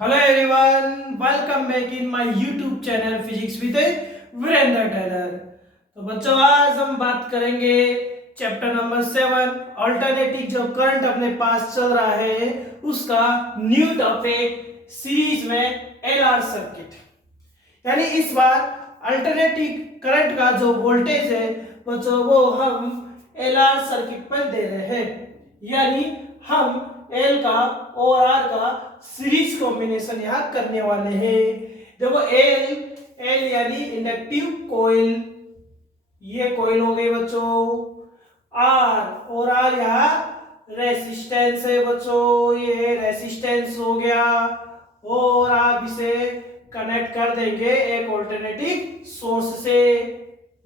Hello everyone, welcome back in my YouTube channel physics with Virendra Taylor. तो बच्चों, आज हम बात करेंगे चैप्टर नंबर 7 अल्टरनेटिंग। जो करंट अपने पास चल रहा है उसका न्यू टॉपिक सीरीज में एलआर सर्किट। यानी इस बार अल्टरनेटिंग करंट का जो वोल्टेज है बच्चों वो हम एलआर सर्किट पर दे रहे हैं। यानी हम एल का और आर का सीरीज कॉम्बिनेशन यहाँ करने वाले हैं। देखो एल एल यानी इंडक्टिव कोइल, ये कोइल हो गई बच्चों। आर और आर यहाँ रेसिस्टेंस है बच्चों, ये रेसिस्टेंस हो गया। और आप इसे कनेक्ट कर देंगे एक ऑल्टरनेटिव सोर्स से।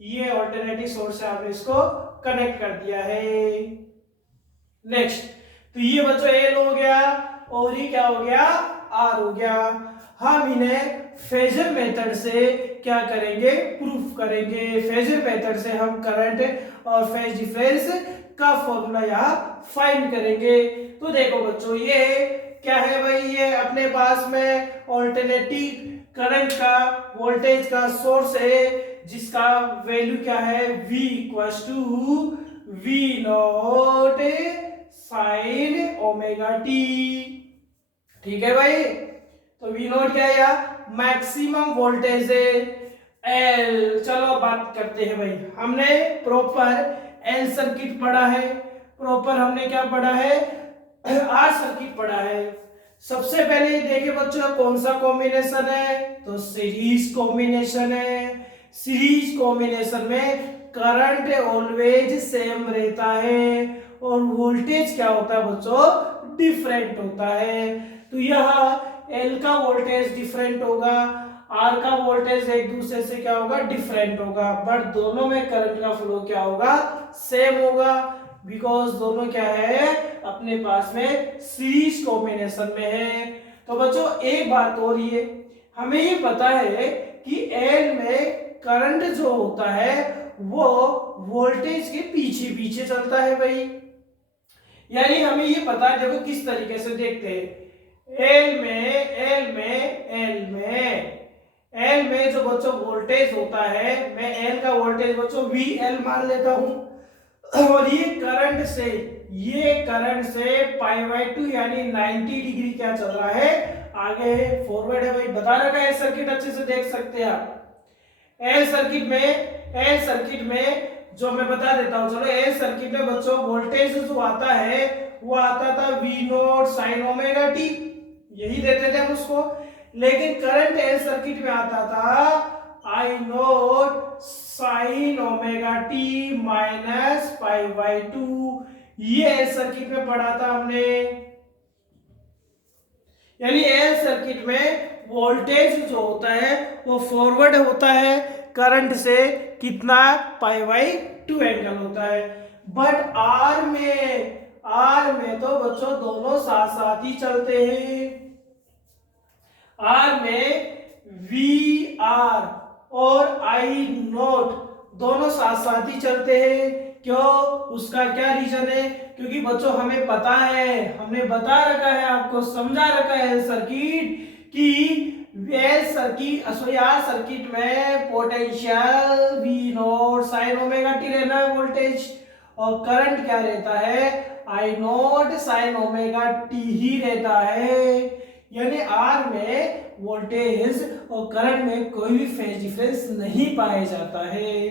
ये ऑल्टरनेटिव सोर्स से आपने इसको कनेक्ट कर दिया है। नेक्स्ट, तो ये बच्चों एल हो गया और ये क्या हो गया, आर हो गया। हम इन्हें फेजर मेथड से क्या करेंगे, प्रूफ करेंगे। फेजर मेथड से हम करंट और फेज डिफरेंस का फॉर्मूला यहाँ फाइंड करेंगे। तो देखो बच्चों, ये क्या है भाई, ये अपने पास में ऑल्टरनेटिव करंट का वोल्टेज का सोर्स है जिसका वैल्यू क्या है, V equals to V naught sine omega T. ठीक है भाई, तो V नॉट क्या है, मैक्सिमम वोल्टेज है। L, चलो बात करते हैं भाई। हमने प्रॉपर L सर्किट पढ़ा है, प्रॉपर हमने क्या पढ़ा है, R सर्किट पढ़ा है। सबसे पहले देखिए बच्चों कौन सा कॉम्बिनेशन है, तो सीरीज कॉम्बिनेशन है। सीरीज कॉम्बिनेशन में करंट ऑलवेज सेम रहता है और वोल्टेज क्या होता है बच्चों, डिफरेंट होता है। तो यहाँ एल का वोल्टेज डिफरेंट होगा, आर का वोल्टेज एक दूसरे से क्या होगा, डिफरेंट होगा, बट दोनों में करंट का फ्लो क्या होगा, सेम होगा। बिकॉज दोनों क्या है, अपने पास में सीरीज कॉम्बिनेशन में है। तो बच्चों एक बात और, ये हमें ये पता है कि एल में करंट जो होता है वो वोल्टेज के पीछे पीछे चलता है भाई। यानी हमें ये पता है, देखो किस तरीके से देखते हैं। एल में जो बच्चों वोल्टेज होता है, मैं एल का वोल्टेज बच्चों वी एल मान लेता हूं। और ये करंट से पाई बाई 2 यानी 90 डिग्री क्या चल रहा है, आगे है, फॉरवर्ड है भाई। बता रखा है सर्किट, अच्छे से देख सकते हैं आप। एल सर्किट में जो मैं बता देता हूं, चलो एल सर्किट में बच्चों वोल्टेज जो आता है वो आता था V naught sine omega T, यही देते थे हम उसको। लेकिन करंट एल सर्किट में आता था I naught sine omega t minus pi by 2। ये एल सर्किट में पढ़ा था हमने। यानी एल सर्किट में वोल्टेज जो होता है वो फॉरवर्ड होता है करंट से, कितना, पाई बाई 2 एंगल होता है। बट आर में तो बच्चों दोनों साथ साथ ही चलते हैं। आर में वी आर और आई नोट दोनों साथ साथ ही चलते हैं। क्यों, उसका क्या रीजन है, क्योंकि बच्चों हमें पता है, हमने बता रखा है, आपको समझा रखा है सर्किट कि आर सर्किट में potential V naught sine omega T रहना है वोल्टेज, और करंट क्या रहता है, I naught sine omega T ही रहता है। यानी आर में वोल्टेज और करंट में कोई भी फेज डिफरेंस नहीं पाया जाता है।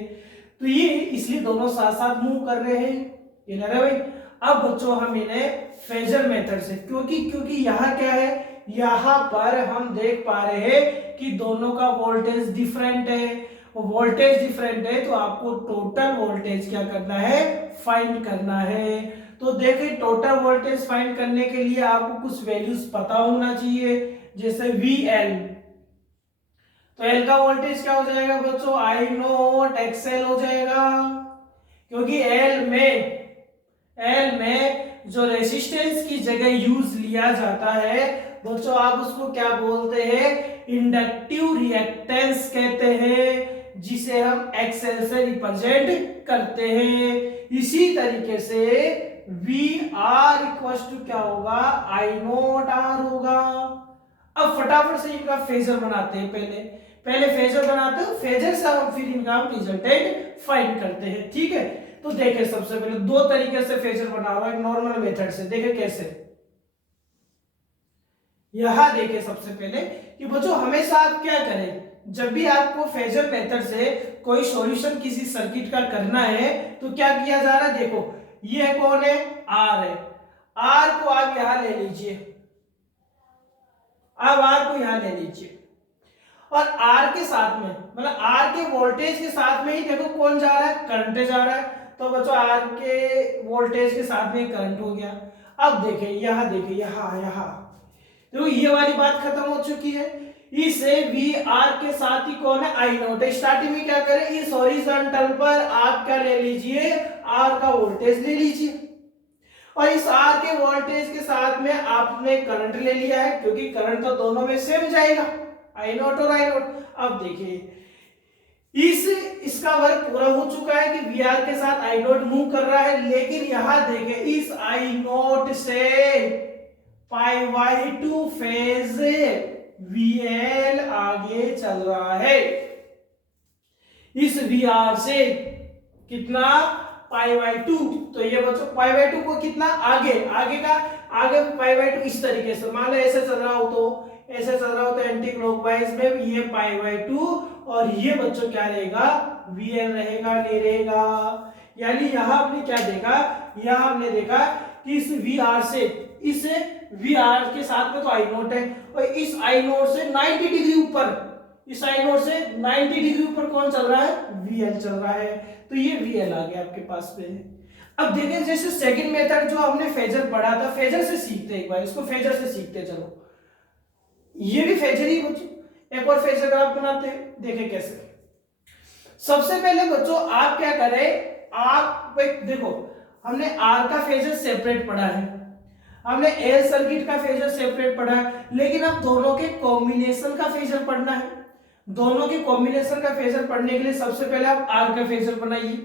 तो ये इसलिए दोनों साथ साथ मूव कर रहे हैं, ये लग रहा है भाई। अब बच्चों हम इन्हें फेजर मेथड से, क्योंकि यहाँ क्या है, यहाँ पर हम देख पा रहे हैं कि दोनों का वोल्टेज डिफरेंट है। वोल्टेज डिफरेंट है तो आपको टोटल वोल्टेज क्या करना है, फाइंड करना है। तो देखिए टोटल वोल्टेज फाइंड करने के लिए आपको कुछ वैल्यूज पता होना चाहिए, जैसे वी एल। तो एल का वोल्टेज क्या हो जाएगा बच्चों, आई नोट एक्सएल हो जाएगा। क्योंकि एल में जो रेसिस्टेंस की जगह यूज लिया जाता है बच्चों, आप उसको क्या बोलते हैं, इंडक्टिव रिएक्टेंस कहते हैं, जिसे हम एक्सएल से रिप्रेजेंट करते हैं। इसी तरीके से वी आर इक्वल टू क्या होगा, आई नोट आर होगा। अब फटाफट से इनका फेजर बनाते हैं, पहले फेजर बनाते हो, फेजर से हम फिर इनका हम रिजल्टेंट फाइंड करते हैं। ठीक है, तो देखें सबसे पहले दो तरीके से फेजर बना हुआ है, एक नॉर्मल मेथड से, देखें कैसे। यहां देखें सबसे पहले कि बच्चों हमेशा आप क्या करें, जब भी आपको फेजर मेथड से कोई सॉल्यूशन किसी सर्किट का करना है तो क्या किया जा रहा है, देखो ये कौन है, आर है, आर को आप यहां ले लीजिए, अब आर को यहां ले लीजिए, और आर के साथ में मतलब आर के वोल्टेज के साथ में ही देखो कौन जा रहा है, करंट जा रहा है। तो बच्चों आर के वोल्टेज के साथ में करंट हो गया। अब देखें यहां, देखें यहां देखो ये वाली बात खत्म हो चुकी है। इसे वी आर के साथ ही कौन है, आई नोट। स्टार्टिंग में क्या करें, इस हॉरिजॉन्टल पर आप क्या ले लीजिए, आर का वोल्टेज ले लीजिए, और इस आर के वोल्टेज के साथ में आपने करंट ले लिया है, क्योंकि करंट तो दोनों में सेम जाएगा, आई नोट और आई नोट। अब देखिए इसका वर्क पूरा हो चुका है कि वी आर के साथ आई नोट मूव कर रहा है, लेकिन यहां देखें इस आई नोट से पाई वाई टू फेज वीएल आगे चल रहा है, इस वी आर से कितना, पाई बाई टू। तो ये बच्चों पाई बाई टू को कितना आगे, आगे पाई बाई टू इस तरीके से, मान लो ऐसे चल रहा हो तो ऐसे चल रहा हो तो एंटी क्लॉकवाइज में ये पाई बाई टू, और ये बच्चों क्या रहेगा, वीएल रहेगा, नहीं रहेगा। यानी यहां हमने क्या देखा, यहां हमने देखा कि इस वी आर से, इस वी आर के साथ में तो आई नोट है, और इस आई नोट से 90 डिग्री ऊपर, इस आई नोट से 90 डिग्री ऊपर कौन चल रहा है, वीएल चल रहा है। तो ये वीएल आ गया आपके पास में। अब देखें जैसे सेकंड मेथड जो हमने फेजर पढ़ा था, फेजर से सीखते एक बार, इसको फेजर से सीखते चलो, ये भी फेजर ही बच्चों, एक और फेजर ग्राफ बनाते हैं, देखें कैसे। सबसे पहले बच्चों आप क्या करें, आप देखो हमने आर का फेजर सेपरेट पढ़ा है, हमने एल सर्किट का फेजर सेपरेट पढ़ा है, लेकिन अब दोनों के कॉम्बिनेशन का फेजर पढ़ना है। दोनों के कॉम्बिनेशन का फेजर पढ़ने के लिए सबसे पहले आप आर का फेजर बनाइए।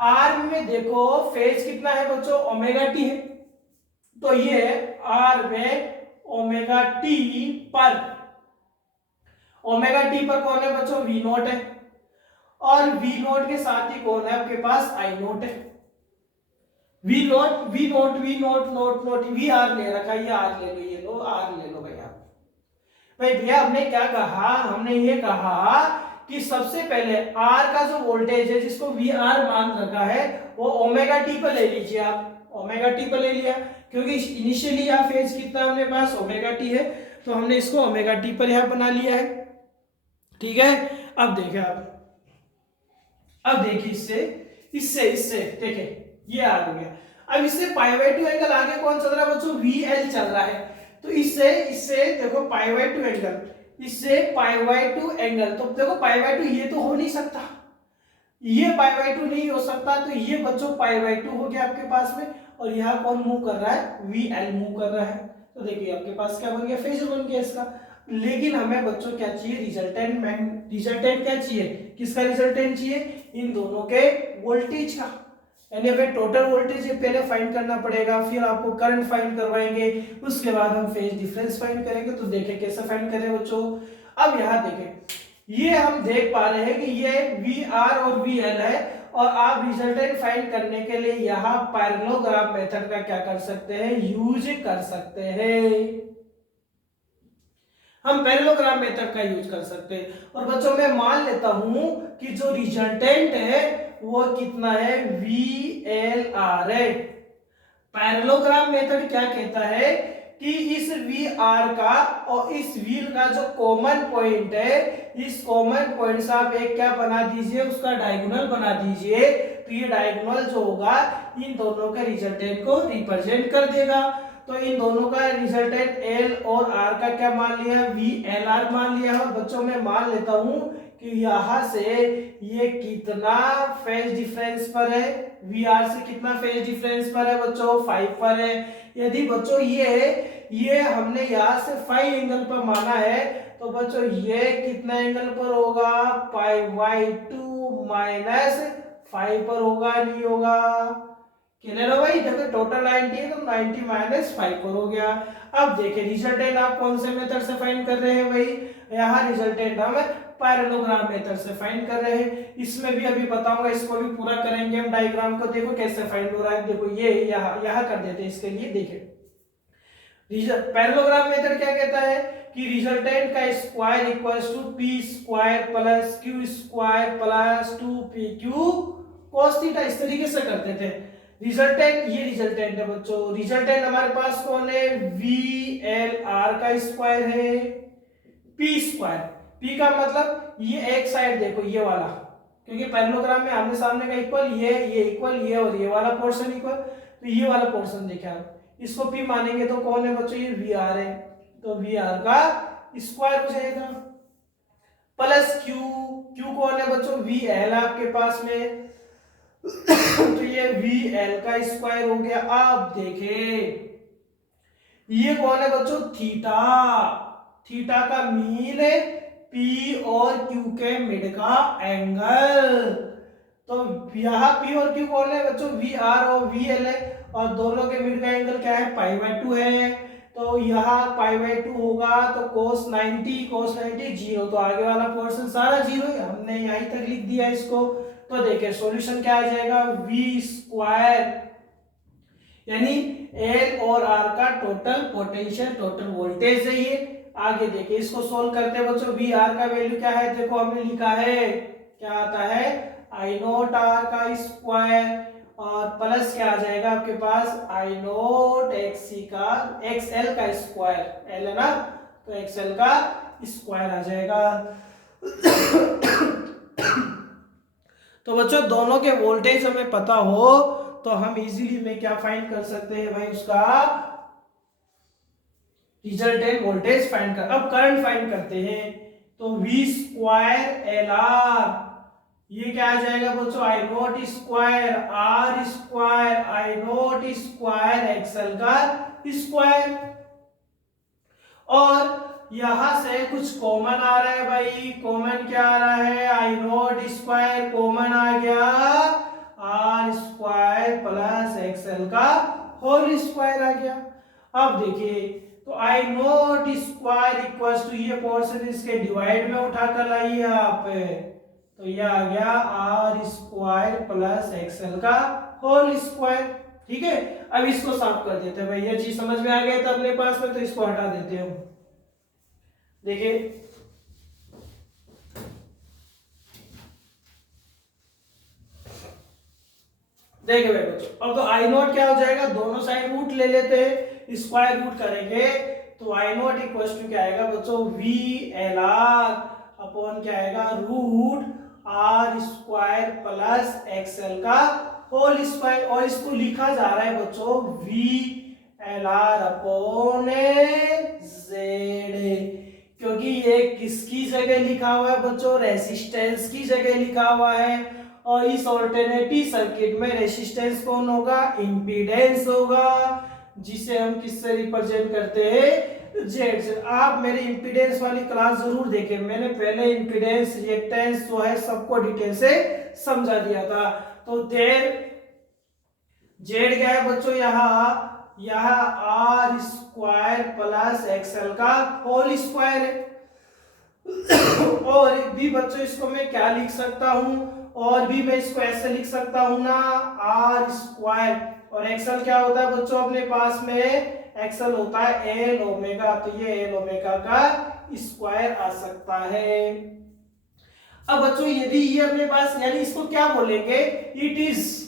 आर में देखो फेज कितना है बच्चों, ओमेगा टी है, तो ये आर में ओमेगा टी पर, ओमेगा टी पर कौन है बच्चों, वी नोट है, और वी नोट के साथ ही कौन है आपके पास, आई नोट है। V naught V naught V naught naught naught V R ले रखा है, ये आर ले लो, ये लो आर ले लो भैया। भाई भैया हमने क्या कहा, हमने ये कहा कि सबसे पहले आर का जो वोल्टेज है जिसको वी आर मान रखा है वो ओमेगा टी पर ले लीजिए आप, ओमेगा टी पर ले लिया, क्योंकि इनिशियली यहाँ फेज कितना अपने पास ओमेगा टी है, तो हमने इसको ओमेगा टी पर यहाँ बना लिया है। ठीक है, अब देखिए आप, अब देखिए इससे इससे इससे देखिए ये आ गया। अब इससे पाई बाई टू एंगल आगे कौन चल रहा है बच्चों, वी एल चल रहा है, तो इससे इससे देखो पाई बाई टू एंगल, इससे पाई बाई टू एंगल, तो देखो पाई बाई टू ये तो हो नहीं सकता, ये पाई बाई टू नहीं हो सकता, तो ये बच्चों पाई बाई टू हो गया आपके पास में, और यहाँ कौन मूव कर रहा है, वी एल मूव कर रहा है। तो देखिए आपके पास क्या बन गया, फेजर बन गया इसका। लेकिन हमें बच्चों क्या चाहिए, रिजल्टेंट, रिजल्टेंट क्या चाहिए, किसका रिजल्टेंट चाहिए, इन दोनों के वोल्टेज का, यानी हमें टोटल वोल्टेज पहले फाइंड करना पड़ेगा, फिर आपको करंट फाइंड करवाएंगे, उसके बाद हम फेज डिफरेंस फाइंड करेंगे। तो देखें कैसे फाइंड करें बच्चों। अब यहाँ देखें ये हम देख पा रहे हैं कि ये वी आर और वी एल है, और आप रिजल्टेंट फाइंड करने के लिए यहाँ पैरेललोग्राम मेथड का क्या कर सकते हैं, यूज कर सकते हैं, हम पैरेललोग्राम मेथड का यूज कर सकते हैं। और बच्चों मैं मान लेता हूं कि जो रिजल्टेंट है वो कितना है, वी एल आर है। पैरेललोग्राम मेथड क्या कहता है कि इस वी आर का और इस व्हील का जो कॉमन पॉइंट है, इस कॉमन पॉइंट से आप एक क्या बना दीजिए, उसका डायगोनल बना दीजिए, तो ये डायगोनल जो होगा इन दोनों के रिजल्टेंट को रिप्रेजेंट कर देगा। तो इन दोनों का रिजल्टेंट एल और आर का क्या मान लिया, वी एल आर मान लिया है। बच्चों मैं मान लेता हूं कि यहां से ये कितना फेज डिफरेंस पर है, वी आर से कितना फेज डिफरेंस पर है बच्चों, 5 पर है। यदि बच्चों ये हमने यहां से 5 एंगल पर माना है, तो बच्चों ये कितना एंगल पर होगा, पाई बाई 2 माइनस 5 पर होगा, नहीं होगा, क्लियर है भाई। देखो टोटल 90 है तो 90 माइनस 5 पर हो गया। अब देखिए रिजल्टेंट आप कौन से मेथड से फाइंड कर रहे हैं भाई, यहाँ रिजल्टेंट हम पैरेललोग्राम मेथड से फाइंड कर रहे हैं। इसमें भी अभी बताऊंगा, इसको भी पूरा करेंगे हम डायग्राम को। देखो कैसे फाइंड हो रहा है, देखो ये यहाँ कर देते हैं इसके लिए। देखिए पैरेललोग्राम मेथड क्या कहता है कि रिजल्टेंट का square equals to P square plus Q square plus 2pq cos theta, इस तरीके से करते थे। रिजल्टेंट, ये रिजल्टेंट है बच्चों। रिजल्टेंट हमारे पास कौन है, वी एल आर का स्क्वायर है, पी स्क्वायर, पी का मतलब ये एक साइड देखो ये वाला, क्योंकि पैरेललोग्राम में आमने सामने का इक्वल, ये इक्वल, ये और ये वाला पोर्शन इक्वल, तो ये वाला पोर्शन देखा आप, इसको पी मानेंगे तो कौन है बच्चों, ये वी आर है, तो वी आर का स्क्वायर हो जाएगा प्लस क्यू, क्यू कौन है बच्चों, वी एल आपके पास में तो ये वी एल का स्क्वायर हो गया। आप देखें ये कौन है बच्चों, थीटा, थीटा का मीन है पी और क्यू के मिड का एंगल। तो यहाँ पी और क्यू कौन है बच्चों, वी आर और वी एल है, और दोनों के मिड का एंगल क्या है, π/2 है। तो यहाँ π/2 होगा तो cos 90 जीरो, तो आगे वाला पोर्शन सारा जीरो है, हमने यहीं तक लिख दिया इसको। तो देखिए सॉल्यूशन क्या आ जाएगा, वी स्क्वायर यानी एल और आर का टोटल पोटेंशियल, टोटल वोल्टेज है ये। आगे देखिए इसको सोल्व करते हैं बच्चों। वी आर का वैल्यू क्या है, देखो हमने लिखा है, क्या आता है, आई नोट आर का स्क्वायर, और प्लस क्या आ जाएगा आपके पास, आई नोट एक्स का एक्सएल का स्क्वायर, एल है ना, तो एक्सएल का स्क्वायर आ जाएगा। तो बच्चों दोनों के वोल्टेज हमें पता हो तो हम इजीली में क्या फाइंड कर सकते हैं भाई, उसका रिजल्टेंट वोल्टेज फाइंड कर। अब करंट फाइंड करते हैं, तो वी स्क्वायर एल आर, ये क्या आ जाएगा बच्चों, I naught square R square I naught square XL का स्क्वायर, और यहां से कुछ कॉमन आ रहा है भाई, कॉमन क्या आ रहा है, आई नोट स्क्वायर कॉमन आ गया, आर स्क्वायर प्लस एक्सएल का होल स्क्वायर आ गया। अब देखिए तो आई नोट स्क्वायर इक्वल्स टू, ये पोर्शन इसके डिवाइड में उठा कर लाइए आप, तो ये आ गया आर स्क्वायर प्लस एक्सएल का होल स्क्वायर। ठीक है, अब इसको साफ कर देते हैं भाई, ये चीज समझ में आ गया था अपने पास में, तो इसको हटा देते हैं। देखिए देखिए भाई बच्चों, अब तो आई नोट क्या हो जाएगा, दोनों साइड रूट ले लेते हैं, स्क्वायर रूट करेंगे तो आई नोट इक्वल टू क्या आएगा बच्चों, वी एल आर अपॉन क्या आएगा, root R square plus XL का होल स्क्वायर, और इसको लिखा जा रहा है बच्चों V L R upon Z, क्योंकि ये किसकी जगह लिखा हुआ है बच्चों, रेसिस्टेंस की जगह लिखा हुआ है, और इस ऑल्टरनेटिव सर्किट में रेसिस्टेंस कौन होगा, इंपीडेंस होगा, जिसे हम किससे रिप्रेजेंट करते हैं, जेड से। आप मेरे इंपीडेंस वाली क्लास जरूर देखें, मैंने पहले इंपीडेंस रिएक्टेंस जो है सबको डिटेल से समझा दिया था। तो देर जेड क्या है बच्चों, यहाँ आर स्क्वायर प्लस एक्सएल का होल स्क्वायर है, और भी बच्चों इसको मैं क्या लिख सकता हूं, और भी मैं इसको ऐसे लिख सकता हूं ना, आर स्क्वायर, और एक्सएल क्या होता है बच्चों अपने पास में, एक्सएल होता है एल ओमेगा, तो ये एल ओमेगा का स्क्वायर आ सकता है। अब बच्चों यदि ये अपने पास, यानी इसको क्या बोलेंगे, इट इज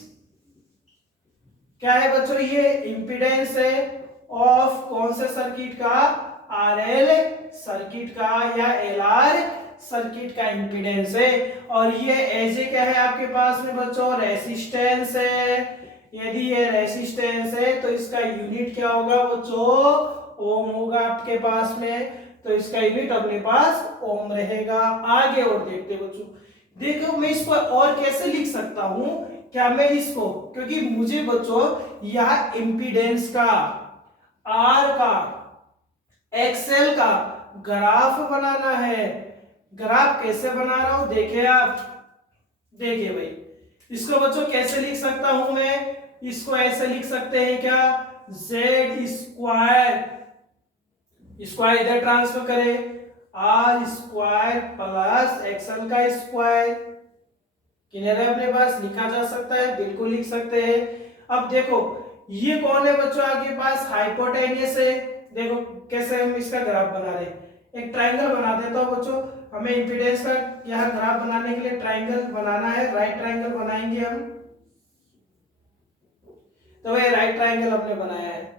क्या है बच्चों, ये इंपीडेंस है ऑफ कौन से सर्किट का, आरएल सर्किट का या एलआर सर्किट का इंपीडेंस है, और ये एज क्या है आपके पास में बच्चों, रेसिस्टेंस है। यदि ये रेसिस्टेंस है तो इसका यूनिट क्या होगा बच्चों, ओम होगा आपके पास में, तो इसका यूनिट अपने पास ओम रहेगा। आगे और देखते बच्चों, देखो मैं इसको और कैसे लिख सकता हूं, क्या मैं इसको, क्योंकि मुझे बच्चों यह इंपीडेंस का, आर का, एक्सएल का ग्राफ बनाना है। ग्राफ कैसे बना रहा हूं देखिए आप, देखिए भाई इसको बच्चों कैसे लिख सकता हूं मैं, इसको ऐसे लिख सकते हैं क्या, जेड स्क्वायर स्क्वायर इधर ट्रांसफर करें, आर स्क्वायर प्लस एक्सएल का स्क्वायर, क्लियर है अपने पास, लिखा जा सकता है, बिल्कुल लिख सकते हैं। अब देखो ये कौन है बच्चों, आपके पास हाइपोटेनियस है। देखो कैसे हम इसका ग्राफ बना रहे हैं, एक ट्राइंगल बनाते हैं। तो बच्चों हमें इंपीडेंस का यहाँ ग्राफ बनाने के लिए ट्राइंगल बनाना है, राइट ट्राइंगल बनाएंगे हम। तो ये राइट ट्राइंगल हमने बनाया है।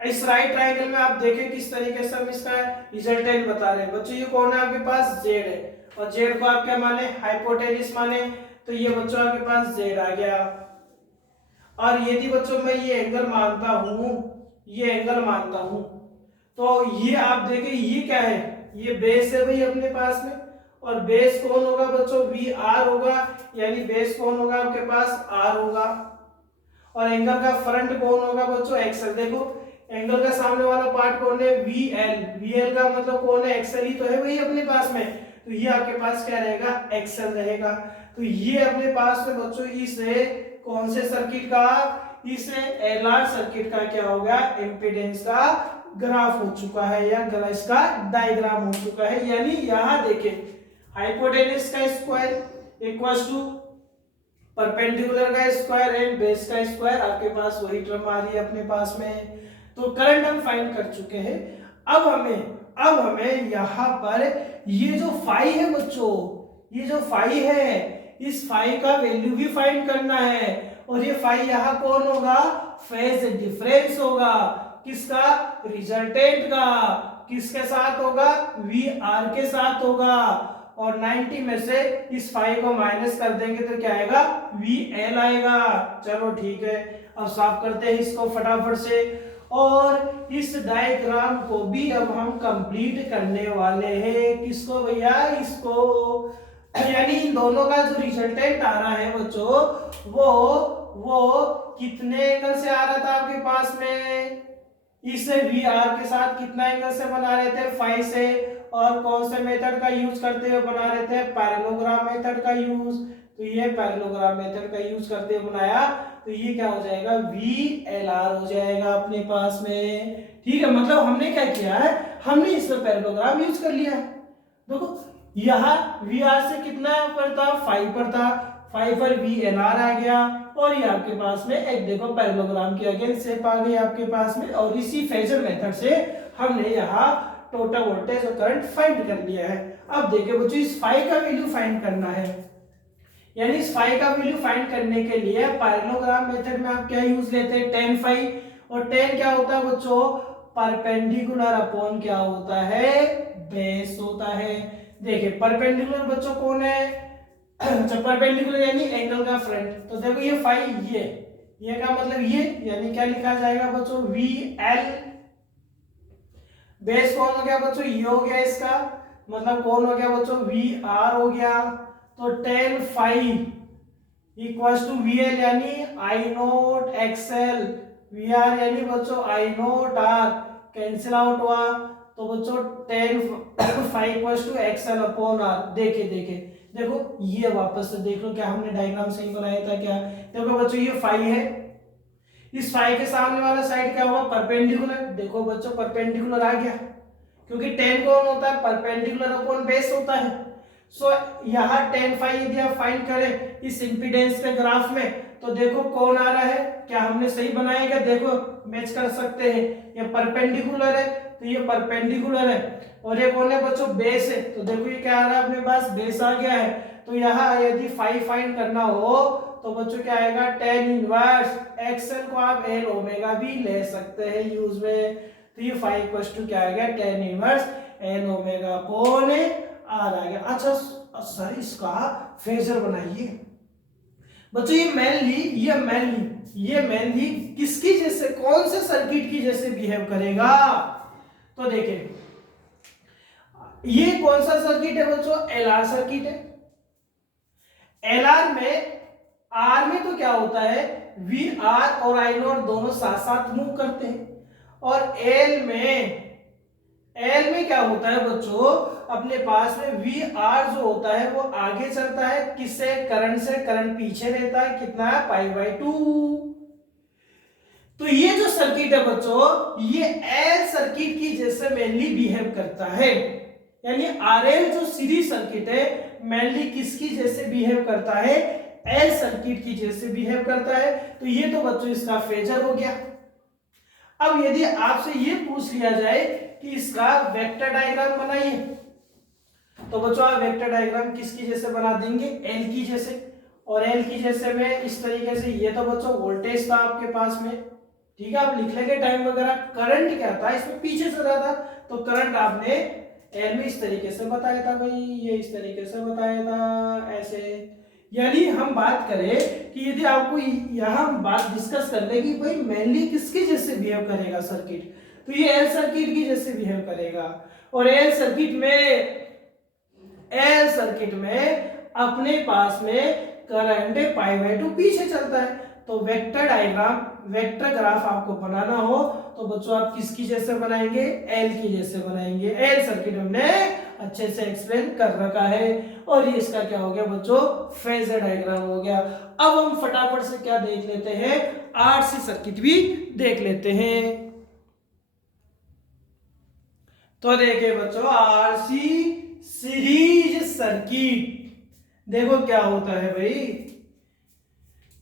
इस राइट ट्राइंगल में आप देखें किस तरीके से हम इसका रिजल्टेंट बता रहे हैं। बच्चों ये कौन है आपके पास, जेड है, और जेड को आप क्या माने, हाइपोटेनियस माने। तो ये बच्चों आपके पास जेड आ गया। और यदि बच्चों मैं ये एंगल मानता हूं, ये एंगल मानता हूं, तो ये आप देखें ये क्या है, ये बेस है भाई अपने पास में। और बेस कौन होगा बच्चों, वी आर होगा, यानी बेस कौन होगा आपके पास, आर होगा। और एंगल का फ्रंट कौन होगा बच्चों, एक्सएल। देखो एंगल का सामने वाला पार्ट कौन है, वी एल। वी एल का मतलब कौन है, एक्सएल ही तो है भाई अपने पास में। तो ये आपके पास क्या रहेगा, एक्सएल रहेगा। तो ये अपने पास में बच्चों इसे कौन से सर्किट का, इस एलआर सर्किट का क्या हो गया, इंपीडेंस का ग्राफ हो चुका है, या इसका डायग्राम हो चुका है। यानी यहां देखें हाइपोटेनस का स्क्वायर इक्वल्स टू परपेंडिकुलर का स्क्वायर एंड बेस का स्क्वायर, आपके पास वही टर्म आ रही है अपने पास में। तो करंट हम फाइंड कर चुके हैं। अब हमें यहाँ पर ये जो फाई है बच्चों, ये जो फाई है, इस फाई का वैल्यू भी फाइंड करना है। और ये फाई यहाँ कौन होगा, फेज डिफरेंस होगा, किसका, रिजल्टेंट का। किसके साथ होगा, वी आर के साथ होगा। और 90 में से इस फाई को माइनस कर देंगे तो क्या आएगा, वी एल आएगा। चलो ठीक है, अब साफ करते हैं इसको फटाफट से। और इस डायग्राम को भी अब हम कंप्लीट करने वाले हैं। किसको भैया, इसको। यानी इन दोनों का जो रिजल्टेंट आ रहा है बच्चों, वो कितने एंगल से आ रहा था आपके पास में, इस वी आर के साथ कितना एंगल से बना रहे थे, फाई से। और कौन से मेथड का यूज करते हुए बना रहे थे, पैरेललोग्राम मेथड का यूज। तो ये पैरेललोग्राम मेथड का यूज करते हुए बनाया, तो ये क्या हो जाएगा, वी एल आर हो जाएगा अपने पास में। ठीक है, मतलब हमने क्या किया है, हमने इसमें पैरेललोग्राम यूज कर लिया है। देखो यहाँ वी आर से कितना पर था, 5 पर था, 5 पर वी एल आर आ गया। और ये आपके पास में एक देखो पैरेललोग्राम की अगेन शेप आ गई आपके पास में। और इसी फेजर मेथड से हमने यहाँ टोटल वोल्टेज और करंट फाइंड कर लिया है। अब देखिए बच्चों इस फाई का वैल्यू फाइंड करना है। यानी इस फाई का वैल्यू फाइंड करने के लिए पैरेललोग्राम मेथड में आप क्या यूज लेते हैं, tan फाई। और tan क्या होता है बच्चों, परपेंडिकुलर अपॉन क्या होता है, बेस होता है। देखिए परपेंडिकुलर बच्चों कौन है, जब परपेंडिकुलर यानी एंगल का फ्रंट। तो देखो ये फाई, ये का मतलब ये, यानी क्या लिखा जाएगा बच्चों, वी एल। बेस कौन हो गया बच्चों, ये हो गया इसका मतलब कौन हो गया बच्चों, वी आर हो गया। तो tan phi equals to V L यानी I naught XL, V R यानी बच्चों I naught R, cancel out हुआ। तो बच्चों tan phi equals to XL upon R. देखो ये वापस से देख लो क्या हमने डायग्राम सही बनाया था क्या। देखो बच्चों ये फाई है, इस फाई के सामने वाला साइड क्या होगा, परपेंडिकुलर। देखो बच्चों परपेंडिकुलर आ गया, क्योंकि tan कौन होता है, परपेंडिकुलर अपॉन बेस होता है। सो यहाँ tan फाई यदि आप फाइंड करें इस इंपीडेंस के ग्राफ में, तो देखो कौन आ रहा है, क्या हमने सही बनाया क्या, देखो मैच कर सकते हैं। ये परपेंडिकुलर है, तो ये परपेंडिकुलर है। और ये कौन है बच्चों, बेस है। तो देखो ये क्या आ रहा है अपने पास, बेस आ गया है। तो यहाँ यदि फाई फाइंड करना हो तो बच्चों क्या आएगा, tan इनवर्स एक्सएल को आप एल ओमेगा भी ले सकते हैं यूज में। तो ये फाई इक्वल टू क्या आ गया, tan inverse L omega upon R आ गया। अच्छा सर इसका फेजर बनाइए बच्चों। ये मेनली किसकी जैसे, कौन से सर्किट की जैसे बिहेव करेगा। तो देखिए ये कौन सा सर्किट है बच्चों, एलआर सर्किट है। एलआर में, आर में तो क्या होता है, वी आर और आई नोट दोनों साथ साथ मूव करते हैं। और एल में क्या होता है बच्चों, अपने पास में वी आर जो होता है वो आगे चलता है, किससे, करंट से। करंट पीछे रहता है, कितना है, पाई बाई 2। तो ये जो सर्किट है बच्चों, ये एल सर्किट की जैसे मेनली बिहेव करता है। यानी आरएल जो सीरीज सर्किट है मेनली किसकी जैसे बिहेव करता है, एल सर्किट की जैसे बिहेव करता है। तो ये तो बच्चों इसका फेजर हो गया। अब यदि आपसे ये पूछ लिया जाए कि इसका वेक्टर डायग्राम बनाइए, तो बच्चों आप वेक्टर डायग्राम किसकी जैसे बना देंगे, एल की जैसे। और एल की जैसे में इस तरीके से, ये तो बच्चों वोल्टेज था आपके पास में, ठीक है, आप लिख लेंगे टाइम वगैरह। करंट क्या था इसमें पीछे से रहा था, तो करंट आपने एल में इस तरीके से बताया था भाई, ये इस तरीके से बताया था ऐसे। यानी हम बात करें कि यदि आपको यहाँ हम बात डिस्कस कर ले कि भाई मेनली किसके जैसे बिहेव करेगा सर्किट, तो ये एल सर्किट की जैसे बिहेव करेगा। और एल सर्किट में अपने पास में करंट π/2 पीछे चलता है। तो वेक्टर डायग्राम, वेक्टर ग्राफ आपको बनाना हो तो बच्चों आप किसकी जैसे बनाएंगे, एल की जैसे बनाएंगे। एल सर्किट हमने अच्छे से एक्सप्लेन कर रखा है। और ये इसका क्या हो गया बच्चों, फेजर डायग्राम हो गया। अब हम फटाफट से क्या देख लेते हैं, आरसी सर्किट भी देख लेते हैं। तो देखिए बच्चों, आरसी सीरीज सर्किट देखो क्या होता है भाई।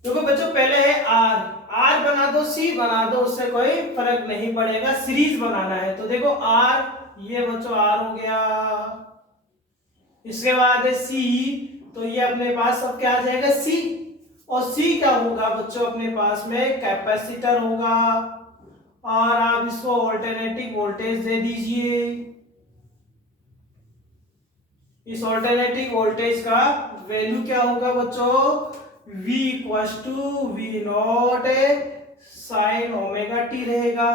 देखो बच्चों, पहले है आर बना दो, सी बना दो, उससे कोई फर्क नहीं पड़ेगा, सीरीज बनाना है। तो देखो आर, ये बच्चों आर हो गया, इसके बाद है सी, तो ये अपने पास अब क्या आ जाएगा, सी। और सी क्या होगा बच्चों, अपने पास में कैपेसिटर होगा। और आप इसको ऑल्टरनेटिंग वोल्टेज दे दीजिए। इस ऑल्टरनेटिंग वोल्टेज का वैल्यू क्या होगा बच्चों, V = V0 sin ω-t रहेगा,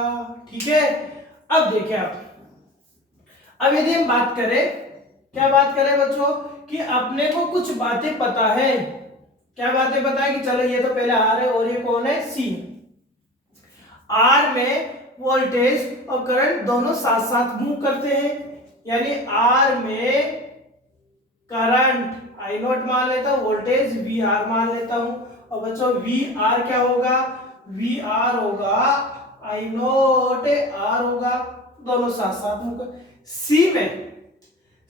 ठीक है। अब देखिए आप, अब यदि हम बात करें, क्या बात करें बच्चों, कि अपने को कुछ बातें पता है। क्या बातें पता है कि चलो ये तो पहले आर है और ये कौन है, सी। आर में वोल्टेज और करंट दोनों साथ साथ मूव करते हैं। यानी आर में करंट I0 मान लेता हूं, वोल्टेज VR मान लेता हूं। और बच्चों VR क्या होगा, VR होगा I0 R होगा, दोनों साथ साथ होगा।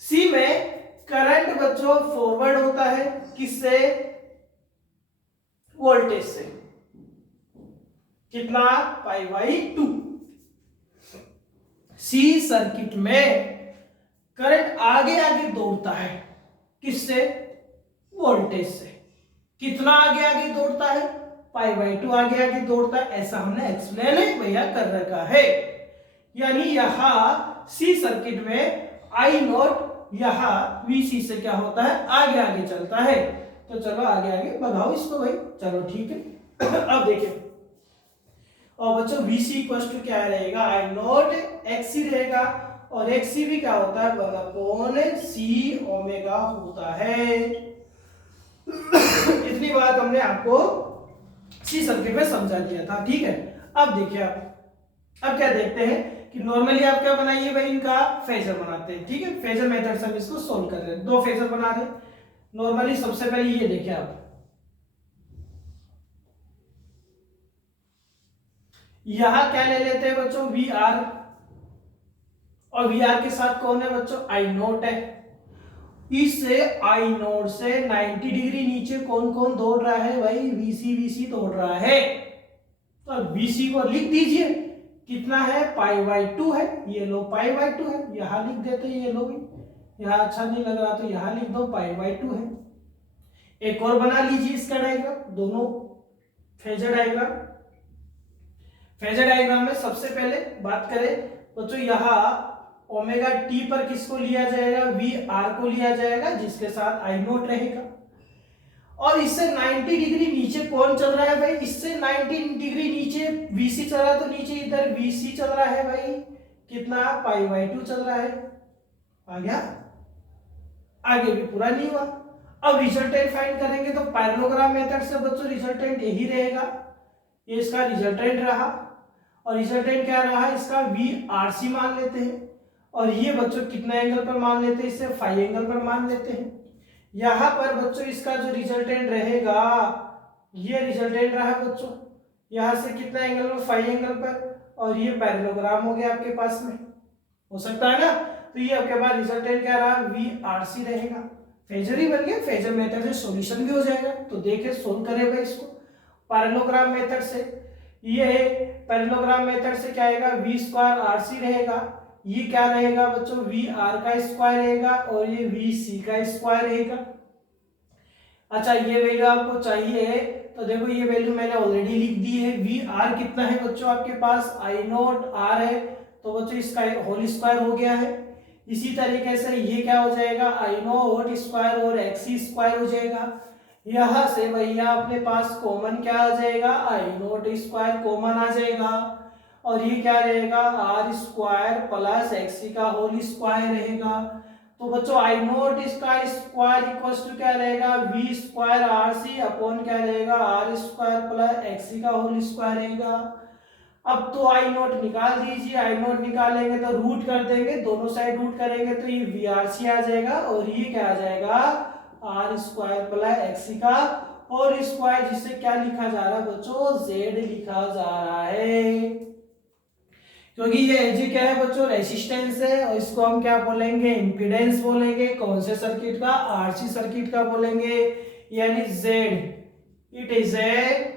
सी में करंट बच्चों फॉरवर्ड होता है, किससे, वोल्टेज से, कितना, π/2। सी सर्किट में करंट आगे आगे दौड़ता है, किससे, वोल्टेज से। कितना आगे आगे दौड़ता है, π/2 आगे आगे दौड़ता है। ऐसा हमने एक्सप्लेन भैया कर रखा है। यानी यहां सी सर्किट में I0 यहां VC से क्या होता है, आगे आगे चलता है। तो चलो आगे आगे बढ़ाओ इसको भाई, चलो ठीक है। अब देखिए, और बच्चों VC = क्या रहेगा, I0 XC रहेगा। और XC भी क्या होता है, 1/CΩ होता है। इतनी बात हमने आपको सी सर्किट में समझा दिया था, ठीक है। अब देखिए आप, अब क्या देखते हैं कि नॉर्मली आप क्या बनाइए भाई, इनका फेजर बनाते हैं, ठीक है। फेजर मेथड से हम इसको सोल्व कर रहे हैं, दो फेजर बना रहे हैं नॉर्मली। सबसे पहले ये देखिए आप, यहां क्या ले लेते हैं बच्चों, VR। और VR के साथ कौन है बच्चों, I0 है। इससे I0 से 90 डिग्री नीचे कौन कौन दौड़ रहा है भाई, VC दौड़ रहा है। तो VC को लिख दीजिए, कितना है, π/2 है। ये लो π/2 है, यहां लिख देते हैं, ये लो भी, यहां अच्छा नहीं लग रहा तो यहां लिख दो, π/2 है। एक और बना लीजिए इसका डायग्राम, दोनों फेजर डायग्राम। फेजर डायग्राम में सबसे पहले बात करें बच्चों, यहां ω-t पर किसको लिया जाएगा, VR को लिया जाएगा, जिसके साथ I0 रहेगा। और इससे 90 डिग्री नीचे कौन चल रहा है भाई, इससे 90 डिग्री नीचे VC चल रहा है, तो नीचे इधर VC चल रहा है भाई, कितना, π/2 चल रहा है। आ गया, आगे भी पूरा नहीं हुआ। अब रिजल्टेंट फाइंड करेंगे तो पैरेललोग्राम मेथड से बच्चों रिजल्टेंट यही रहेगा, ये इसका रिजल्टेंट रहा। और रिजल्टेंट क्या रहा, इसका VRC मान लेते हैं। और ये बच्चों कितना एंगल पर मान लेते हैं, इससे फाई एंगल पर मान लेते हैं। यहां पर बच्चों इसका जो रिजल्टेंट रहेगा, ये रिजल्टेंट रहा बच्चों, यहाँ से कितना एंगल पर, फाई एंगल पर, और ये पैरेललोग्राम हो गया आपके पास में, हो सकता है ना। तो ये आपके पास रिजल्टेंट क्या रहा, VRC रहेगा। फेजर ही बन गया, फेजर मेथड से सॉल्यूशन भी हो जाएगा। तो देखे सोल्व करे भाई इसको पैरेललोग्राम मेथड से। ये पैरेललोग्राम मेथड से क्या आएगा, V²RC रहेगा। ये क्या रहेगा बच्चों, VR का स्क्वायर रहेगा, और ये VC का स्क्वायर रहेगा। अच्छा ये वैल्यू आपको चाहिए, तो देखो ये वैल्यू मैंने ऑलरेडी लिख दी है। VR कितना है बच्चों आपके पास, I0R है, तो बच्चों इसका होल स्क्वायर हो गया है। इसी तरीके से ये क्या हो जाएगा, I0 स्क्वायर और XC स्क्वायर हो जाएगा। यहां से भैया अपने पास कॉमन क्या आ जाएगा, I0 स्क्वायर कॉमन आ जाएगा, और ये क्या रहेगा, R स्क्वायर प्लस XC का होल स्क्वायर रहेगा। तो बच्चों I0 इसका स्क्वायर इक्वल्स टू क्या रहेगा, V²RC अपॉन क्या रहेगा, R स्क्वायर प्लस XC का होल स्क्वायर रहेगा। अब तो I0 निकाल दीजिए, I0 निकालेंगे तो रूट कर देंगे, दोनों साइड रूट करेंगे तो ये VRC आ जाएगा, और ये क्या आ जाएगा, R स्क्वायर प्लस XC का होल स्क्वायर, जिससे क्या लिखा जा रहा है बच्चों, Z लिखा जा रहा है। क्योंकि ये एज क्या है बच्चों, रेसिस्टेंस है, और इसको हम क्या बोलेंगे, इंपीडेंस बोलेंगे। कौन से सर्किट का, RC सर्किट का बोलेंगे, यानी Z। It is a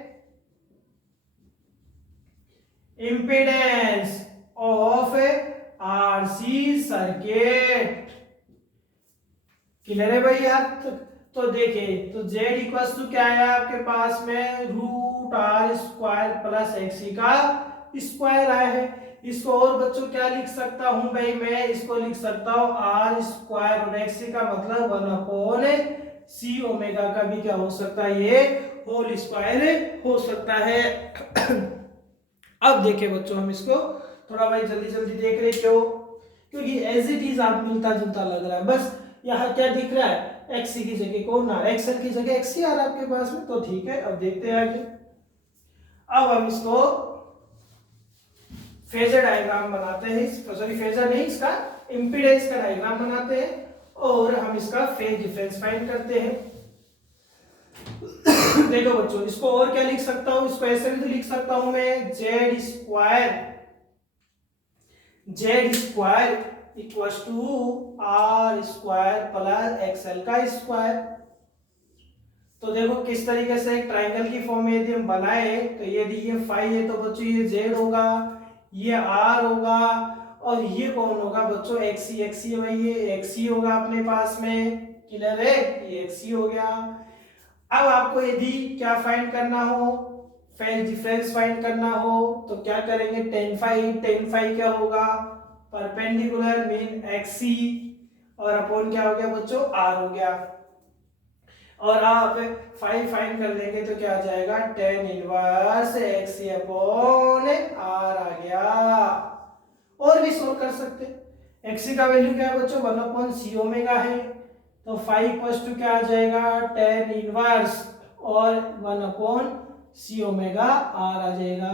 impedance of RC circuit. Clear है भैया। तो देखिए, तो Z इक्वल्स टू क्या है आपके पास में, √R स्क्वायर प्लस XC का स्क्वायर आया है। इसको और बच्चों क्या लिख सकता हूं भाई, मैं इसको लिख सकता हूं R स्क्वायर और XC का मतलब 1/C ओमेगा का भी क्या हो सकता है, ये होल स्क्वायर हो सकता है। अब देखिए बच्चों, हम इसको थोड़ा भाई जल्दी जल्दी देख रहे, क्यों, क्योंकि एज इट इज आप मिलता जुलता लग रहा है। बस यहाँ क्या दिख रहा है, XC की जगह कौन आ रहा है, XL की जगह XC आ रहा है आपके पास में, तो ठीक है। अब देखते हैं आगे। अब हम इसको फेजर डायग्राम बनाते हैं, सॉरी फेजर नहीं, इसका इंपीडेंस का डायग्राम बनाते हैं, और हम इसका फेज डिफरेंस फाइंड करते हैं। देखो बच्चों, इसको और क्या लिख सकता हूं, इसको ऐसे भी तो लिख सकता हूं मैं, Z square equals to R square plus XL का स्क्वायर। तो देखो किस तरीके से एक ट्राइंगल की फॉर्म में यदि हम बनाए, तो यदि ये फाई है तो बच्चों ये Z होगा, ये R होगा, और ये कौन होगा बच्चों, XC। XC है भाई, ये XC होगा अपने पास में। क्लियर है, ये XC हो गया। अब आपको यदि क्या फाइंड करना हो, फेज डिफरेंस फाइंड करना हो, तो क्या करेंगे, tan फाई क्या होगा, परपेंडिकुलर मीन XC, और अपॉन क्या हो गया बच्चों, R हो गया। और आप फाई फाइंड कर लेंगे तो क्या आ जाएगा, tan inverse XC upon R आ गया। और भी सोल्व कर सकते, XC का वैल्यू क्या है बच्चों, 1/C ओमेगा है, तो फाई इक्वल्स टू क्या आ जाएगा, tan इनवर्स और 1/C ओमेगा R आ जाएगा।